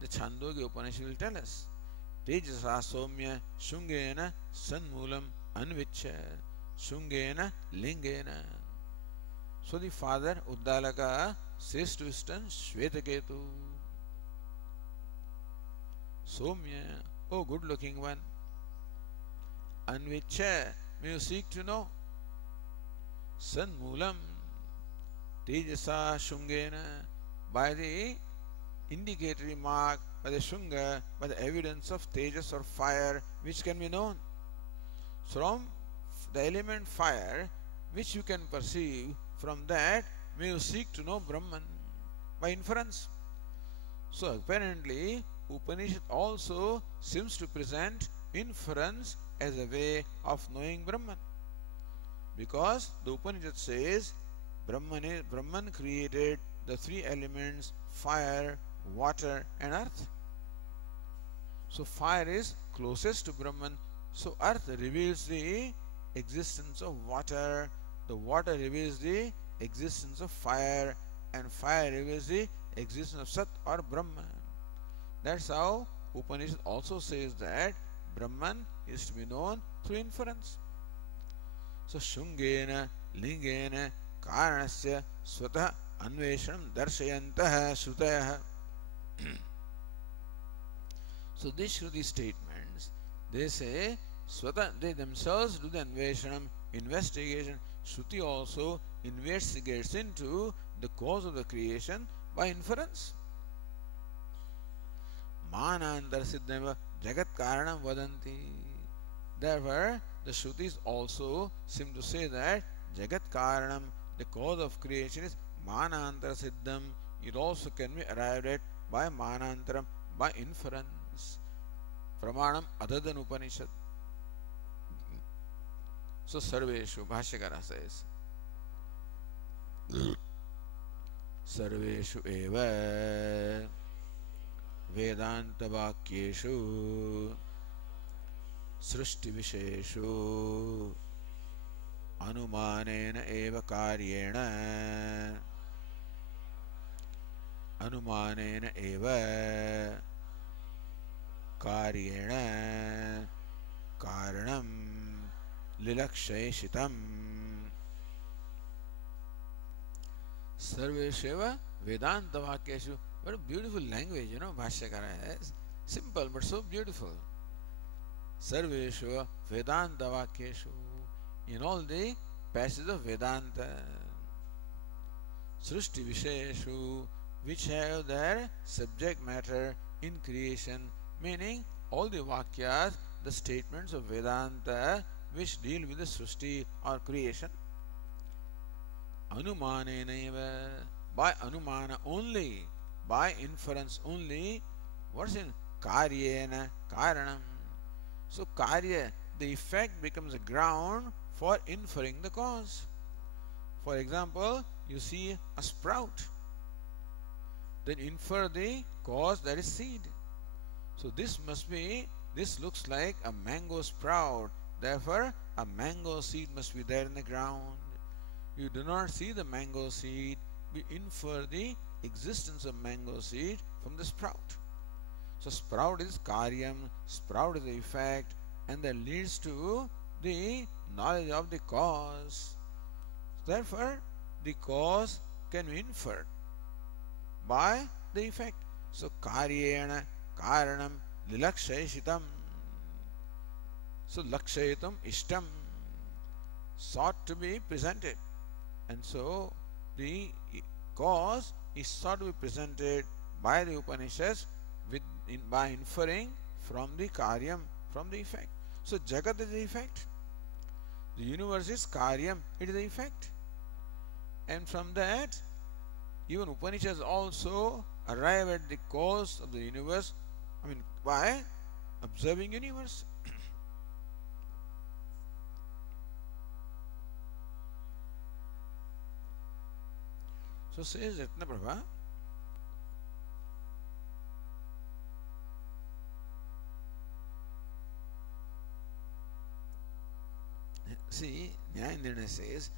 the Chandogya Upanishad will tell us, Tejasa somya shungena sanmulam anvichya shungena lingena. So the father Uddalaka says to his son Shvetaketu, Somya, oh good looking one, anvichya, may you seek to know, sanmulam, tejasa shungena, by the indicatory mark, by the shunga, by the evidence of tejas or fire, which can be known. From the element fire, which you can perceive, from that may you seek to know Brahman by inference. So apparently Upanishad also seems to present inference as a way of knowing Brahman, because the Upanishad says Brahman created the three elements fire, water and earth. So fire is closest to Brahman. So earth reveals the existence of water, the water reveals the existence of fire, and fire reveals the existence of Sat or Brahman. That's how Upanishad also says that Brahman is to be known through inference. So Shungena, Lingena, Karanasya, Swatah, Anveshanam, Darshayantah, Shrutayah. So these Shruti statements, they say, Swatah, they themselves do the Anveshanam, investigation. Shruti also investigates into the cause of the creation by inference. Manantar Siddhava Jagat Karanam Vadanti. Therefore, the Shrutis also seem to say that Jagat Karanam, the cause of creation, is Manantar Siddham. It also can be arrived at by Manantaram, by inference. Pramanam other than Upanishad. So Sarveshu, Bhashyakara says, Sarveshu eva Vedanta Vakyeshu Srushti Visheshu Anumanena eva Karyena Anumanena eva Karyena Karanam Lilakshayishitam. Sarvesheva Vedanta Vakyeshu. What a beautiful language, Bhashyakara has. Simple but so beautiful. Sarvesheva Vedanta Vakyeshu. In all the passages of Vedanta. Srushti Visheshu, which have their subject matter in creation, meaning all the Vakyas, the statements of Vedanta, which deal with the Srushti or creation. Anumanenaiva, by Anumana only, by inference only. What's in Karyena, Karanam? So Karya, the effect becomes a ground for inferring the cause. For example, you see a sprout, then infer the cause, that is seed. So this looks like a mango sprout. Therefore, a mango seed must be there in the ground. You do not see the mango seed, we infer the existence of mango seed from the sprout. So sprout is karyam, sprout is the effect, and that leads to the knowledge of the cause. Therefore, the cause can be inferred by the effect. So karyena karanam lilakshayishitam. So lakshayitam ishtam, sought to be presented. And so the cause is sought to be presented by the Upanishads by inferring from the karyam, from the effect. So Jagat is the effect. The universe is karyam, it is the effect. And from that, even Upanishads also arrive at the cause of the universe, by observing universe. So says Ratnaprabha, see, Nyayandirana says,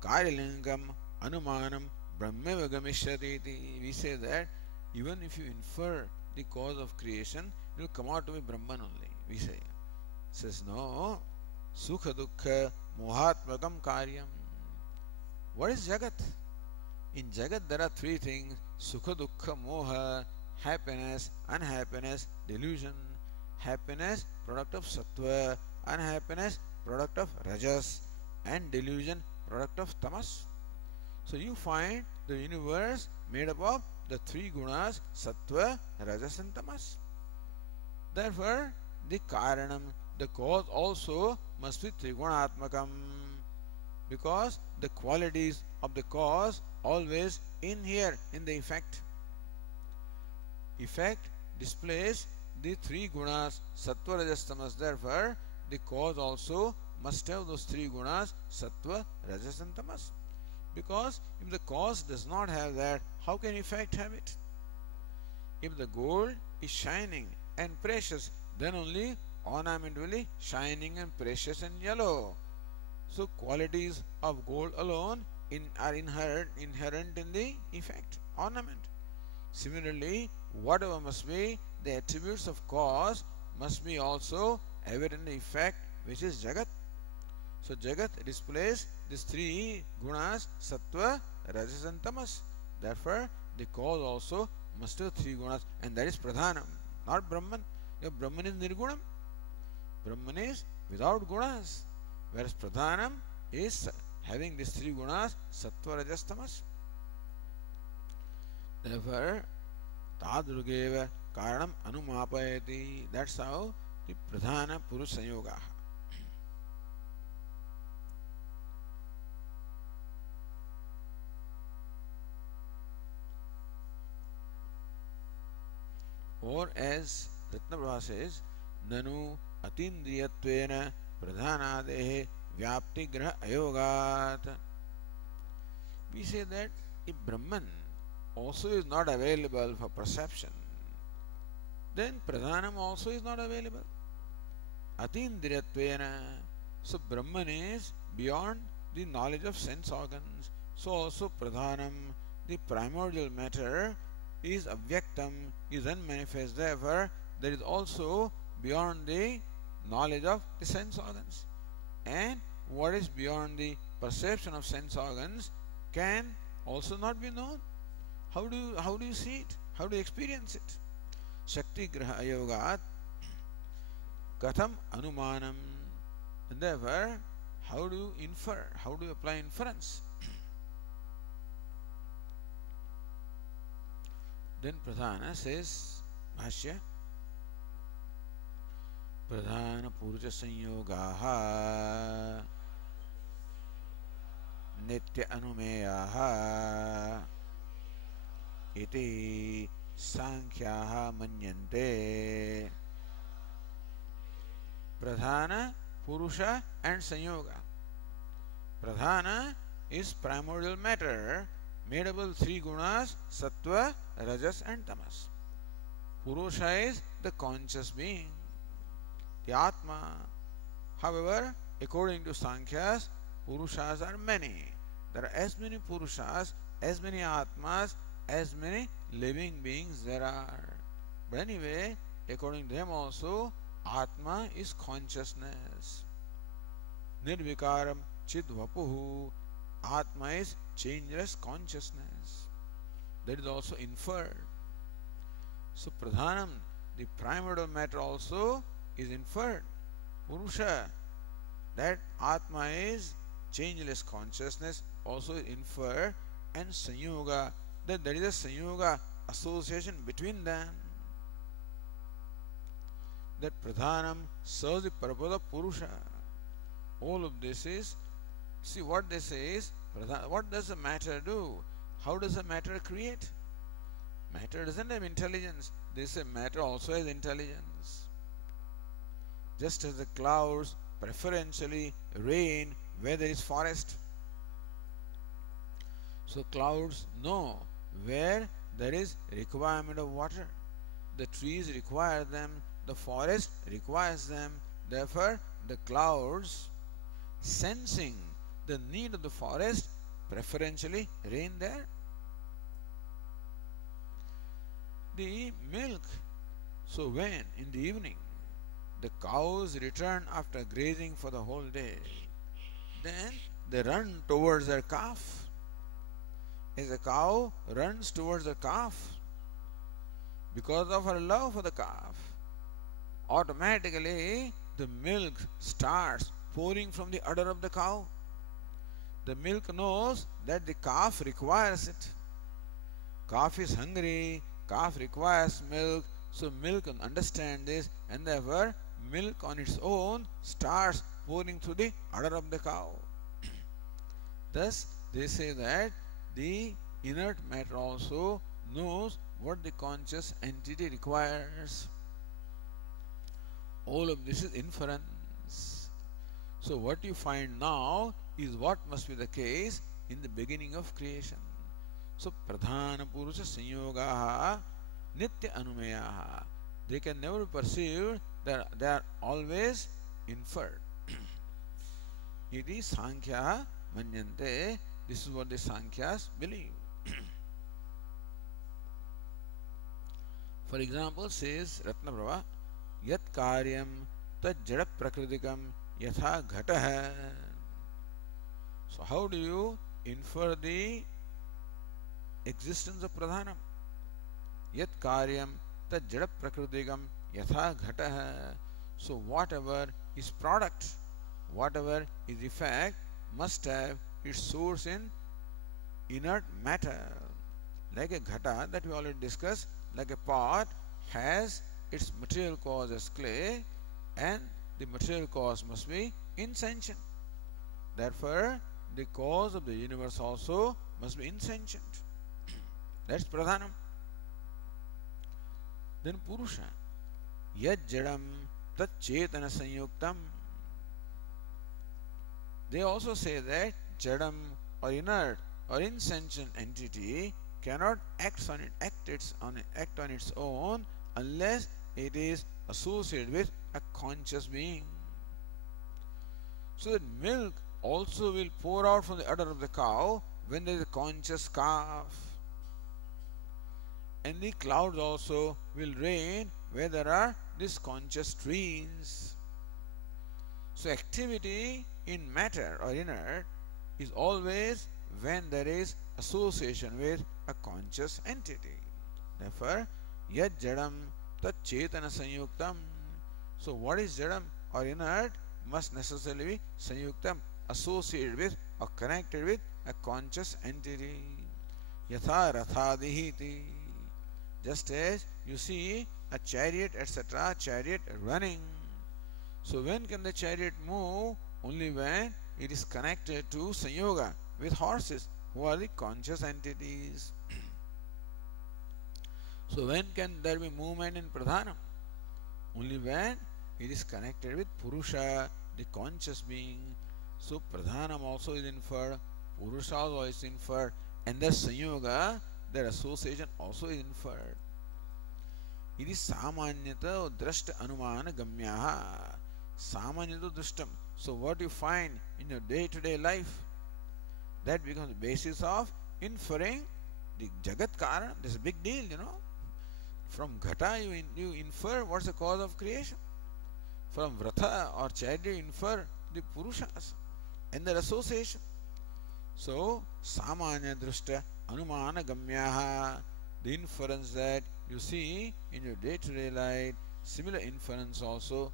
Karilingam Anumanam Brahmeva Gamishyati. We say that even if you infer the cause of creation, it will come out to be Brahman only. We say. Says no, Sukha Dukkha Mohatmakam Karyam. What is Jagat? In Jagat there are three things: Sukha Dukkha Moha, happiness, unhappiness, delusion. Happiness, product of Sattva; unhappiness, product of Rajas; and delusion, product of Tamas. So you find the universe made up of the three gunas: Sattva, Rajas and Tamas. Therefore, the Karanam, the cause also must be Trigunatmakam, because the qualities of the cause always inhere in the effect. Effect displays the three gunas, Sattva, Rajas, Tamas. Therefore, the cause also must have those three gunas, Sattva, Rajas and Tamas. Because if the cause does not have that, how can effect have it? If the gold is shining and precious, then only ornament will be shining and precious and yellow. So qualities of gold alone are inherent in the effect, ornament. Similarly, whatever must be the attributes of cause must be also evident in the effect, which is Jagat. So Jagat displays these three gunas, sattva, rajas and tamas. Therefore, the cause also must have three gunas, and that is pradhanam, not Brahman. If Brahman is nirgunam, Brahman is without gunas, whereas pradhanam is having these three gunas, sattva, rajas, tamas. Therefore, tadrugeva karanam anumapayati. That's how the pradhana purusha yoga. Or as Ratnaprabha says, Nanu atindriyatvena pradhanadehe vyapti graha ayogat. We say that if Brahman also is not available for perception, then pradhanam also is not available. Atindriyatvena. So Brahman is beyond the knowledge of sense organs. So also pradhanam, the primordial matter, is avyaktam, is unmanifest. Therefore, there is also beyond the knowledge of the sense organs. And what is beyond the perception of sense organs can also not be known. How do you see it? How do you experience it? Shakti graha ayogat katham anumanam. And therefore, how do you infer? How do you apply inference? Then Pradhana says, Bhashya, Pradhana Purusha Sanyogaha Nitya Anumeyaha Iti Sankhyaha Manyante. Pradhana, Purusha and Sanyoga. Pradhana is primordial matter made up of three gunas, sattva, rajas and tamas. Purusha is the conscious being, the Atma. However, according to Sankhya's, Purushas are many. There are as many Purushas, as many Atmas, as many living beings there are. But anyway, according to them also, Atma is consciousness. Nirvikaram chidvapuhu. Atma is changeless consciousness. That is also inferred. So Pradhanam, the primordial matter also is inferred. Purusha, that Atma is changeless consciousness, also is inferred. And Sanyoga, that there is a Sanyoga association between them. That Pradhanam serves the purpose of Purusha. All of this is, see what they say is, what does the matter do? How does the matter create? Matter doesn't have intelligence. They say matter also has intelligence. Just as the clouds preferentially rain where there is forest. So clouds know where there is requirement of water. The trees require them, the forest requires them. Therefore, the clouds, sensing the need of the forest, preferentially rain there. The milk. So when in the evening the cows return after grazing for the whole day, then they run towards their calf. As a cow runs towards the calf because of her love for the calf, automatically the milk starts pouring from the udder of the cow. The milk knows that the calf requires it. Calf is hungry, calf requires milk, so milk understands this, and therefore milk on its own starts pouring through the udder of the cow. Thus, they say that the inert matter also knows what the conscious entity requires. All of this is inference. So what you find now is what must be the case in the beginning of creation. So Pradhana Purusha Sanyogaha Nitya Anumeyaha. They can never be perceived they are always inferred. Iti Sankhya manyante. This is what the Sankhyas believe. For example, says Ratnaprabha, Yat karyam tad jada prakritikam yatha ghataha. So how do you infer the existence of Pradhanam? Yat karyam tad jada prakritikam yatha ghataha. So whatever is product, whatever is effect, must have its source in inert matter. Like a ghata that we already discussed, like a pot has its material cause as clay, and the material cause must be insentient. Therefore, the cause of the universe also must be insentient. That's Pradhanam. Then Purusha. Yad jadam tat chetana sanyuktam. They also say that jadam or inert or insentient entity cannot act on its own unless it is associated with a conscious being. So that milk also will pour out from the udder of the cow when there is a conscious calf. And the clouds also will rain where there are these conscious trees. So activity in matter or inert is always when there is association with a conscious entity. Therefore, yad jadam tat chetana sanyuktam. So what is jadam or inert must necessarily be sanyuktam, associated with or connected with a conscious entity. Yatha rathadihiti. Just as you see a chariot, etc., chariot running. So when can the chariot move? Only when it is connected to sanyoga with horses, who are the conscious entities. So when can there be movement in Pradhanam? Only when it is connected with Purusha, the conscious being. So Pradhanam also is inferred, Purusha also is inferred, and the sanyoga, their association also is inferred. It is samanyata drashta anumana gamyaha. Samanyata drashtam. So what you find in your day-to-day life, that becomes the basis of inferring the Jagat Karan. This is a big deal, you know. From Ghata you infer what's the cause of creation. From Vratha or Chariot you infer the Purushas and their association. So, Samanya Drishta Anumana Gamyaha, the inference that you see in your day-to-day life, similar inference also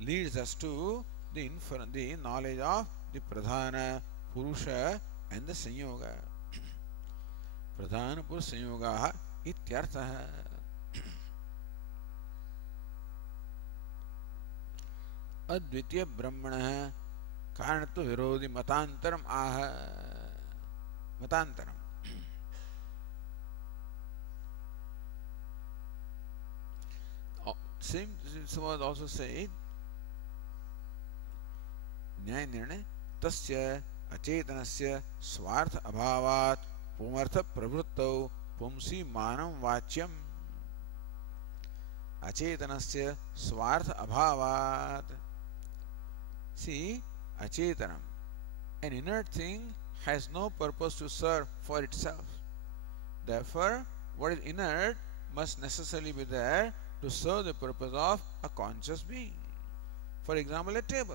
leads us to the knowledge of the Pradhana, Purusha and the Sanyoga. Pradhana Purusha Sanyogaha ityarthaha. Advitiya Brahmana Karanatva Virodhi Matantaram Aha. Matantaram. Same was also said, Nyaya Nirnay Tasya Acetanasya Swartha Abhavat Pumartha Pravruttau Pumsi Manam Vachyam. Acetanasya Swartha Abhavat. See, Acetanam, an inert thing has no purpose to serve for itself. Therefore, what is inert must necessarily be there to serve the purpose of a conscious being. For example, a table.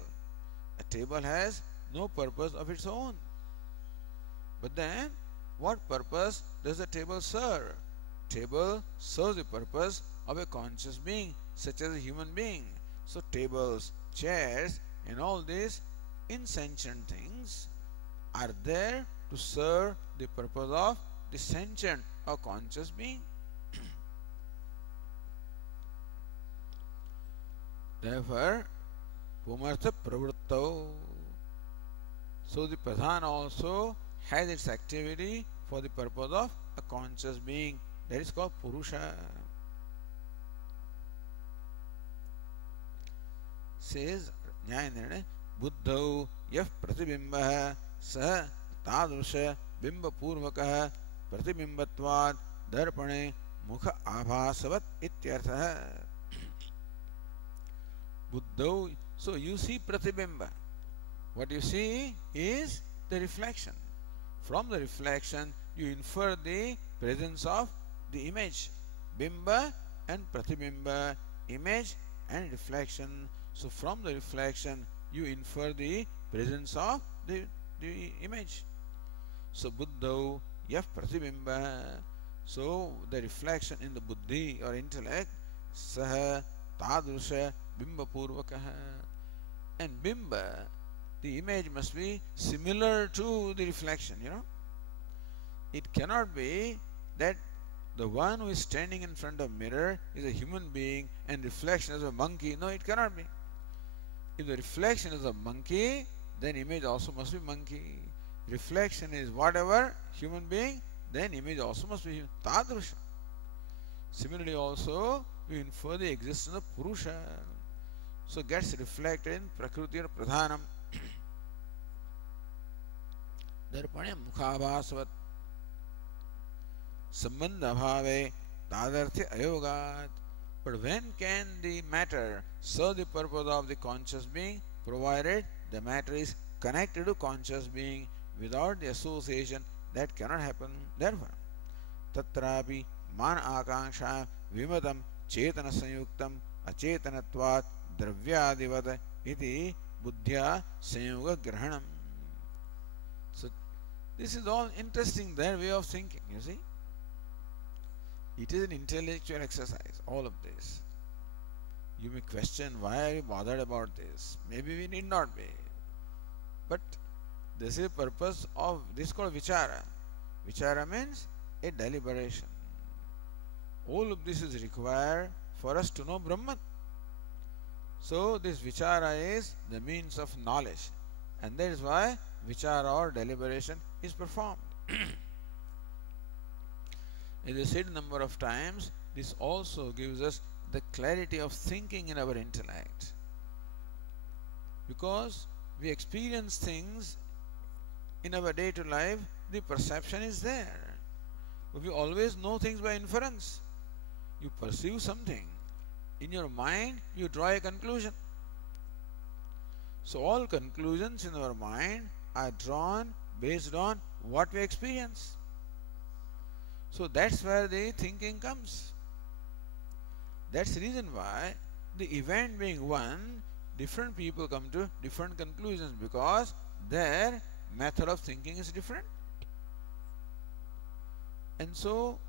A table has no purpose of its own. But then, what purpose does the table serve? Table serves the purpose of a conscious being, such as a human being. So tables, chairs, and all these insentient things are there to serve the purpose of the sentient or conscious being. Therefore, Pumartha Pravruttau. So the Pradhana also has its activity for the purpose of a conscious being. That is called Purusha. Says Nyaya Buddhau Yaf Pratibimbaha Sah Tadrusha Bimba Purvakaha Pratibimbatvad Darpane Mukha Abhasavat Ityarthaha. Buddhau. So you see pratibimba. What you see is the reflection. From the reflection, you infer the presence of the image. Bimba and pratibimba, image and reflection. So from the reflection, you infer the presence of the image. So buddhau yaf pratibimba. So the reflection in the buddhi or intellect, saha tadrusha bimba purvakaha. And bimba, the image must be similar to the reflection, It cannot be that the one who is standing in front of mirror is a human being and reflection is a monkey. No, it cannot be. If the reflection is a monkey, then image also must be monkey. Reflection is whatever human being, then image also must be tadrusha. Similarly also, we infer the existence of Purusha. So gets reflected in Prakriti or Pradhanam. Darpane mukhabhasvat sambandha bhave tadarthya ayogat. But when can the matter serve the purpose of the conscious being, provided the matter is connected to conscious being? Without the association, that cannot happen. Therefore, tatrapi man akanksha vimatam chetana sanyuktam acetanatvat dravyadivat iti buddhya sanyuga grahanam. So this is all interesting, their way of thinking, you see. It is an intellectual exercise, all of this. You may question, why are you bothered about this? Maybe we need not be. But this is the purpose of this called vichara. Vichara means a deliberation. All of this is required for us to know Brahman. So this vichara is the means of knowledge, and that is why vichara or deliberation is performed. As I said a number of times, this also gives us the clarity of thinking in our intellect. Because we experience things in our day-to-day life, the perception is there. But we always know things by inference. You perceive something. In your mind, you draw a conclusion. So all conclusions in our mind are drawn based on what we experience. So that's where the thinking comes. That's the reason why the event being one, different people come to different conclusions, because their method of thinking is different. And so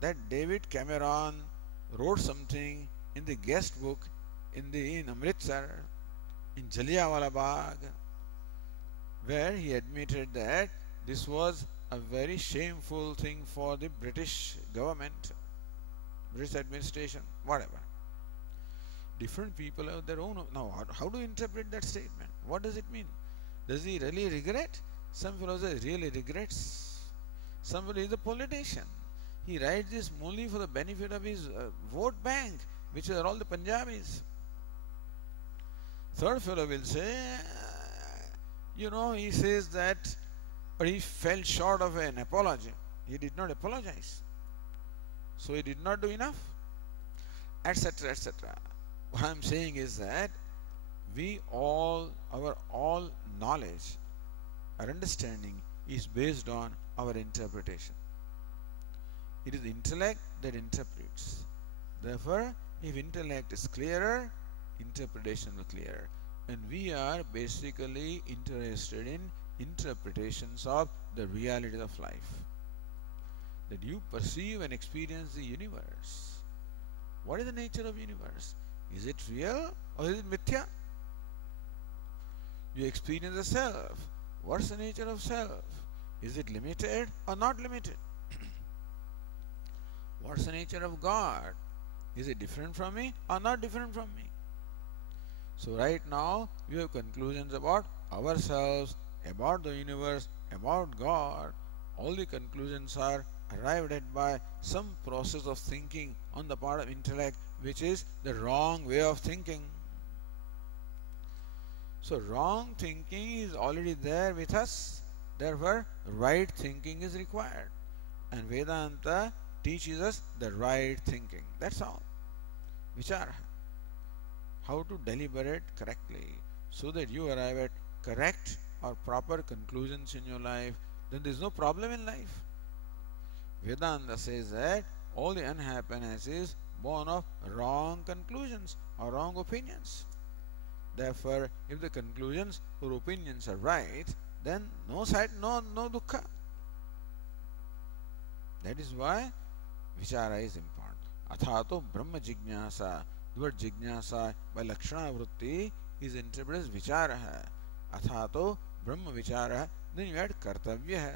that David Cameron wrote something in the guest book in Amritsar, in Jallianwala Bagh, where he admitted that this was a very shameful thing for the British government, British administration, whatever. Different people have their own. Now, how do you interpret that statement? What does it mean? Does he really regret? Some fellow says really regrets. Some fellow is a politician. He writes this only for the benefit of his vote bank, which are all the Punjabis. Third fellow will say, he says that, but he fell short of an apology. He did not apologize. So he did not do enough, etc., etc. What I am saying is that our all knowledge, our understanding is based on our interpretation. It is intellect that interprets. Therefore, if intellect is clearer, interpretation will be clearer. And we are basically interested in interpretations of the realities of life. That you perceive and experience the universe. What is the nature of universe? Is it real or is it mithya? You experience the self. What's the nature of self? Is it limited or not limited? What's the nature of God? Is it different from me or not different from me? So right now we have conclusions about ourselves, about the universe, about God. All the conclusions are arrived at by some process of thinking on the part of intellect, which is the wrong way of thinking. So wrong thinking is already there with us. Therefore, right thinking is required. And Vedanta teaches us the right thinking. That's all. Vichara. how to deliberate correctly so that you arrive at correct or proper conclusions in your life, then there is no problem in life. Vedanta says that all the unhappiness is born of wrong conclusions or wrong opinions. Therefore, if the conclusions or opinions are right, then no dukkha. That is why vichara is important. Athato brahma jignasa. The word jignasa by lakshana vritti is interpreted as vichara. Athato brahma vichara. Then you add kartavya.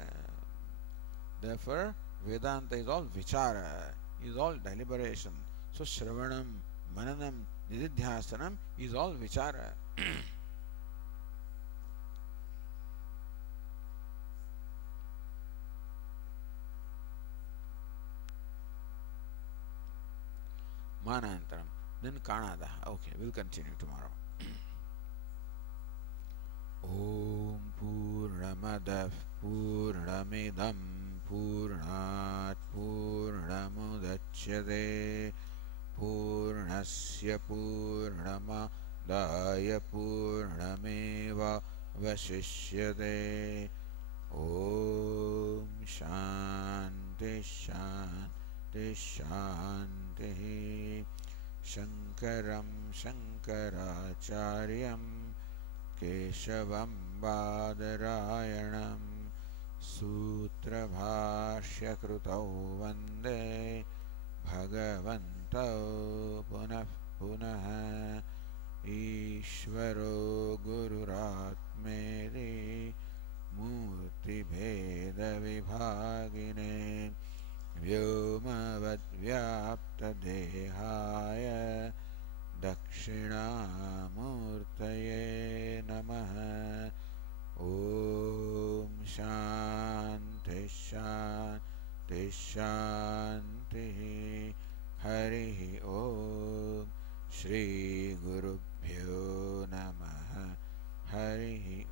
Therefore, Vedanta is all vichara, is all deliberation. So Shravanam, Mananam, Nididhyasanam is all vichara. Manantaram. Then Kanada. Okay, we'll continue tomorrow. Om Purnamadav Purnamidam Purnat Purnamudachyate Purnasya Purnamadaya Purnameva Vasishyate. Om Shanti Shanti Shanti. Shankaram Shankaracharyam Keshavam Badarayanam Sutra Bhashya Krutau Vande Bhagavantau Punah Punah Ishvaro Gururatmeri Murti Bheda Vibhagine Vyomavad Vyapta Dehaya Dakshinamurtaye Namaha. Om Shanti Shanti Shanti. Hari Om. Shri Gurubhyo Namaha. Hari